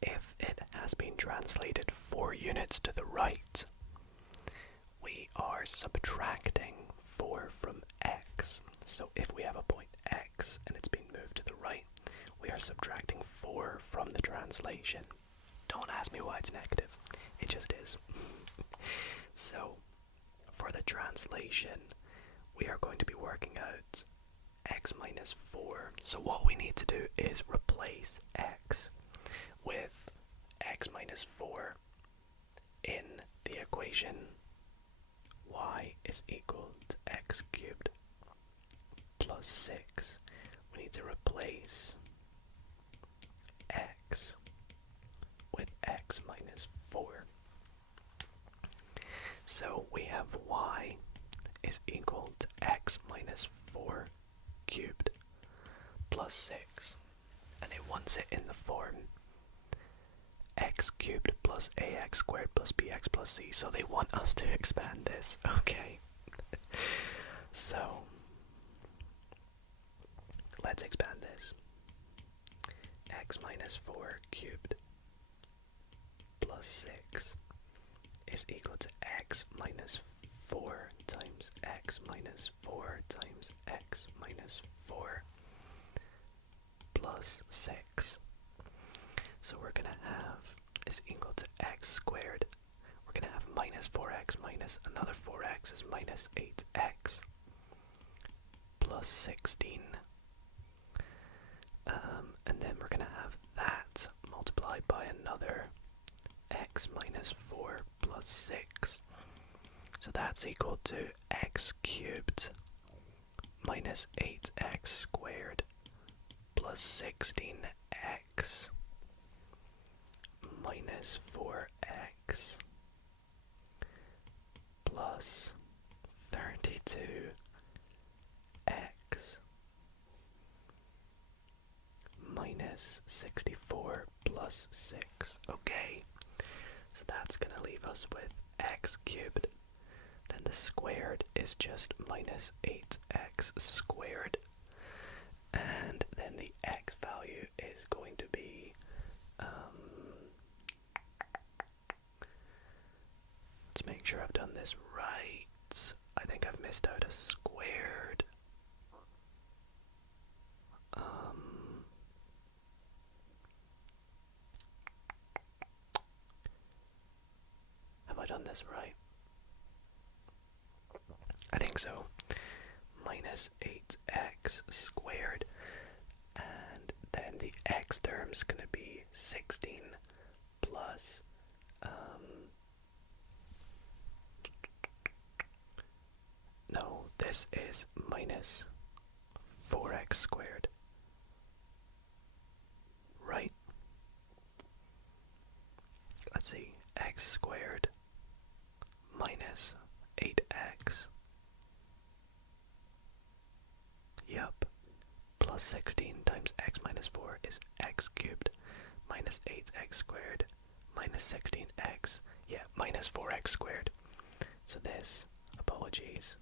if it has been translated 4 units to the right, we are subtracting 4 from x. So if we have a point x and it's been moved to the right, we are subtracting 4 from the translation. Don't ask me why it's negative, it just is. So for the translation, we are going to be working out x minus 4. So what we need to do is replace x with x minus 4 in the equation y is equal to x cubed plus 6. We need to replace x with x minus 4. So we have y is equal to x minus 4 cubed plus 6, and it wants it in the form x cubed plus ax squared plus bx plus c, so they want us to expand this. Okay. So let's expand this. X minus 4 cubed plus 6 is equal to x minus 4 times x minus 4 times x minus 4 plus 6. So we're going to have is equal to x squared. We're going to have minus 4x minus another 4x is minus 8x plus 16. And then we're going to have that multiplied by another x minus 4 plus 6. So that's equal to x cubed minus 8x squared plus 16x minus 4x plus 32x minus 64 plus 6. Okay, so that's going to leave us with x cubed. Then the squared is just minus 8x squared. And then the x value is going to be, let's make sure I've done this right. I think I've missed out a squared. Have I done this right? I think so. Minus 8x squared. And then the x term is going to be 16 plus no, this is minus 4x squared. Right? Let's see. X squared minus 8x. Yup. Plus 16 times x minus 4 is x cubed minus 8x squared minus 16x. Yeah, minus 4x squared. So this, apologies,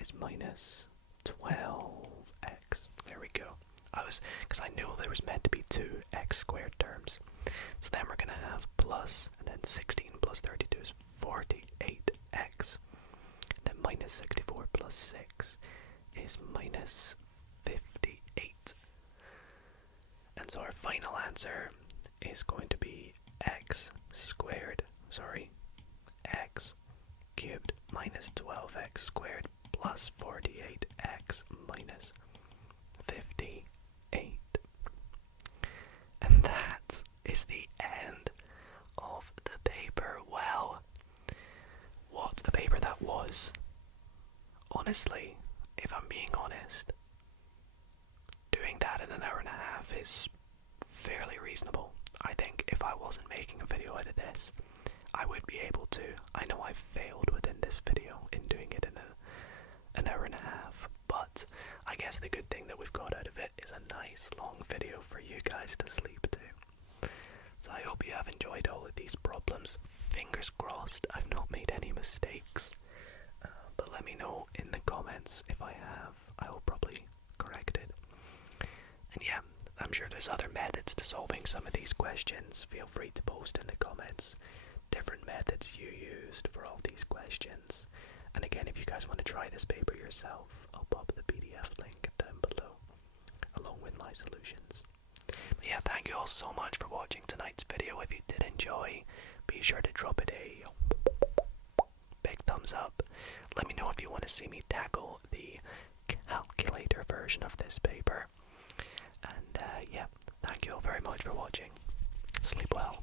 is minus 12x. There we go. Because I knew there was meant to be two x squared terms. So then we're going to have plus, and then 16 plus 32 is 48x. Then minus 64 plus 6 is minus 58. And so our final answer is going to be x cubed minus 12x squared plus 48x minus 58. And that is the end of the paper. Well, what a paper that was. Honestly, if I'm being honest, doing that in an hour and a half is fairly reasonable. I think if I wasn't making a video out of this, I would be able to. I know I failed within this video in doing it in an hour and a half, but I guess the good thing that we've got out of it is a nice long video for you guys to sleep to. So I hope you have enjoyed all of these problems. Fingers crossed I've not made any mistakes. But let me know in the comments if I have. I will probably correct it. And yeah, I'm sure there's other methods to solving some of these questions. Feel free to post in the comments different methods you used for all these questions. And again, if you guys want to try this paper yourself, I'll pop the PDF link down below, along with my solutions. But yeah, thank you all so much for watching tonight's video. If you did enjoy, be sure to drop it a big thumbs up. Let me know if you want to see me tackle the calculator version of this paper. And yeah, thank you all very much for watching. Sleep well.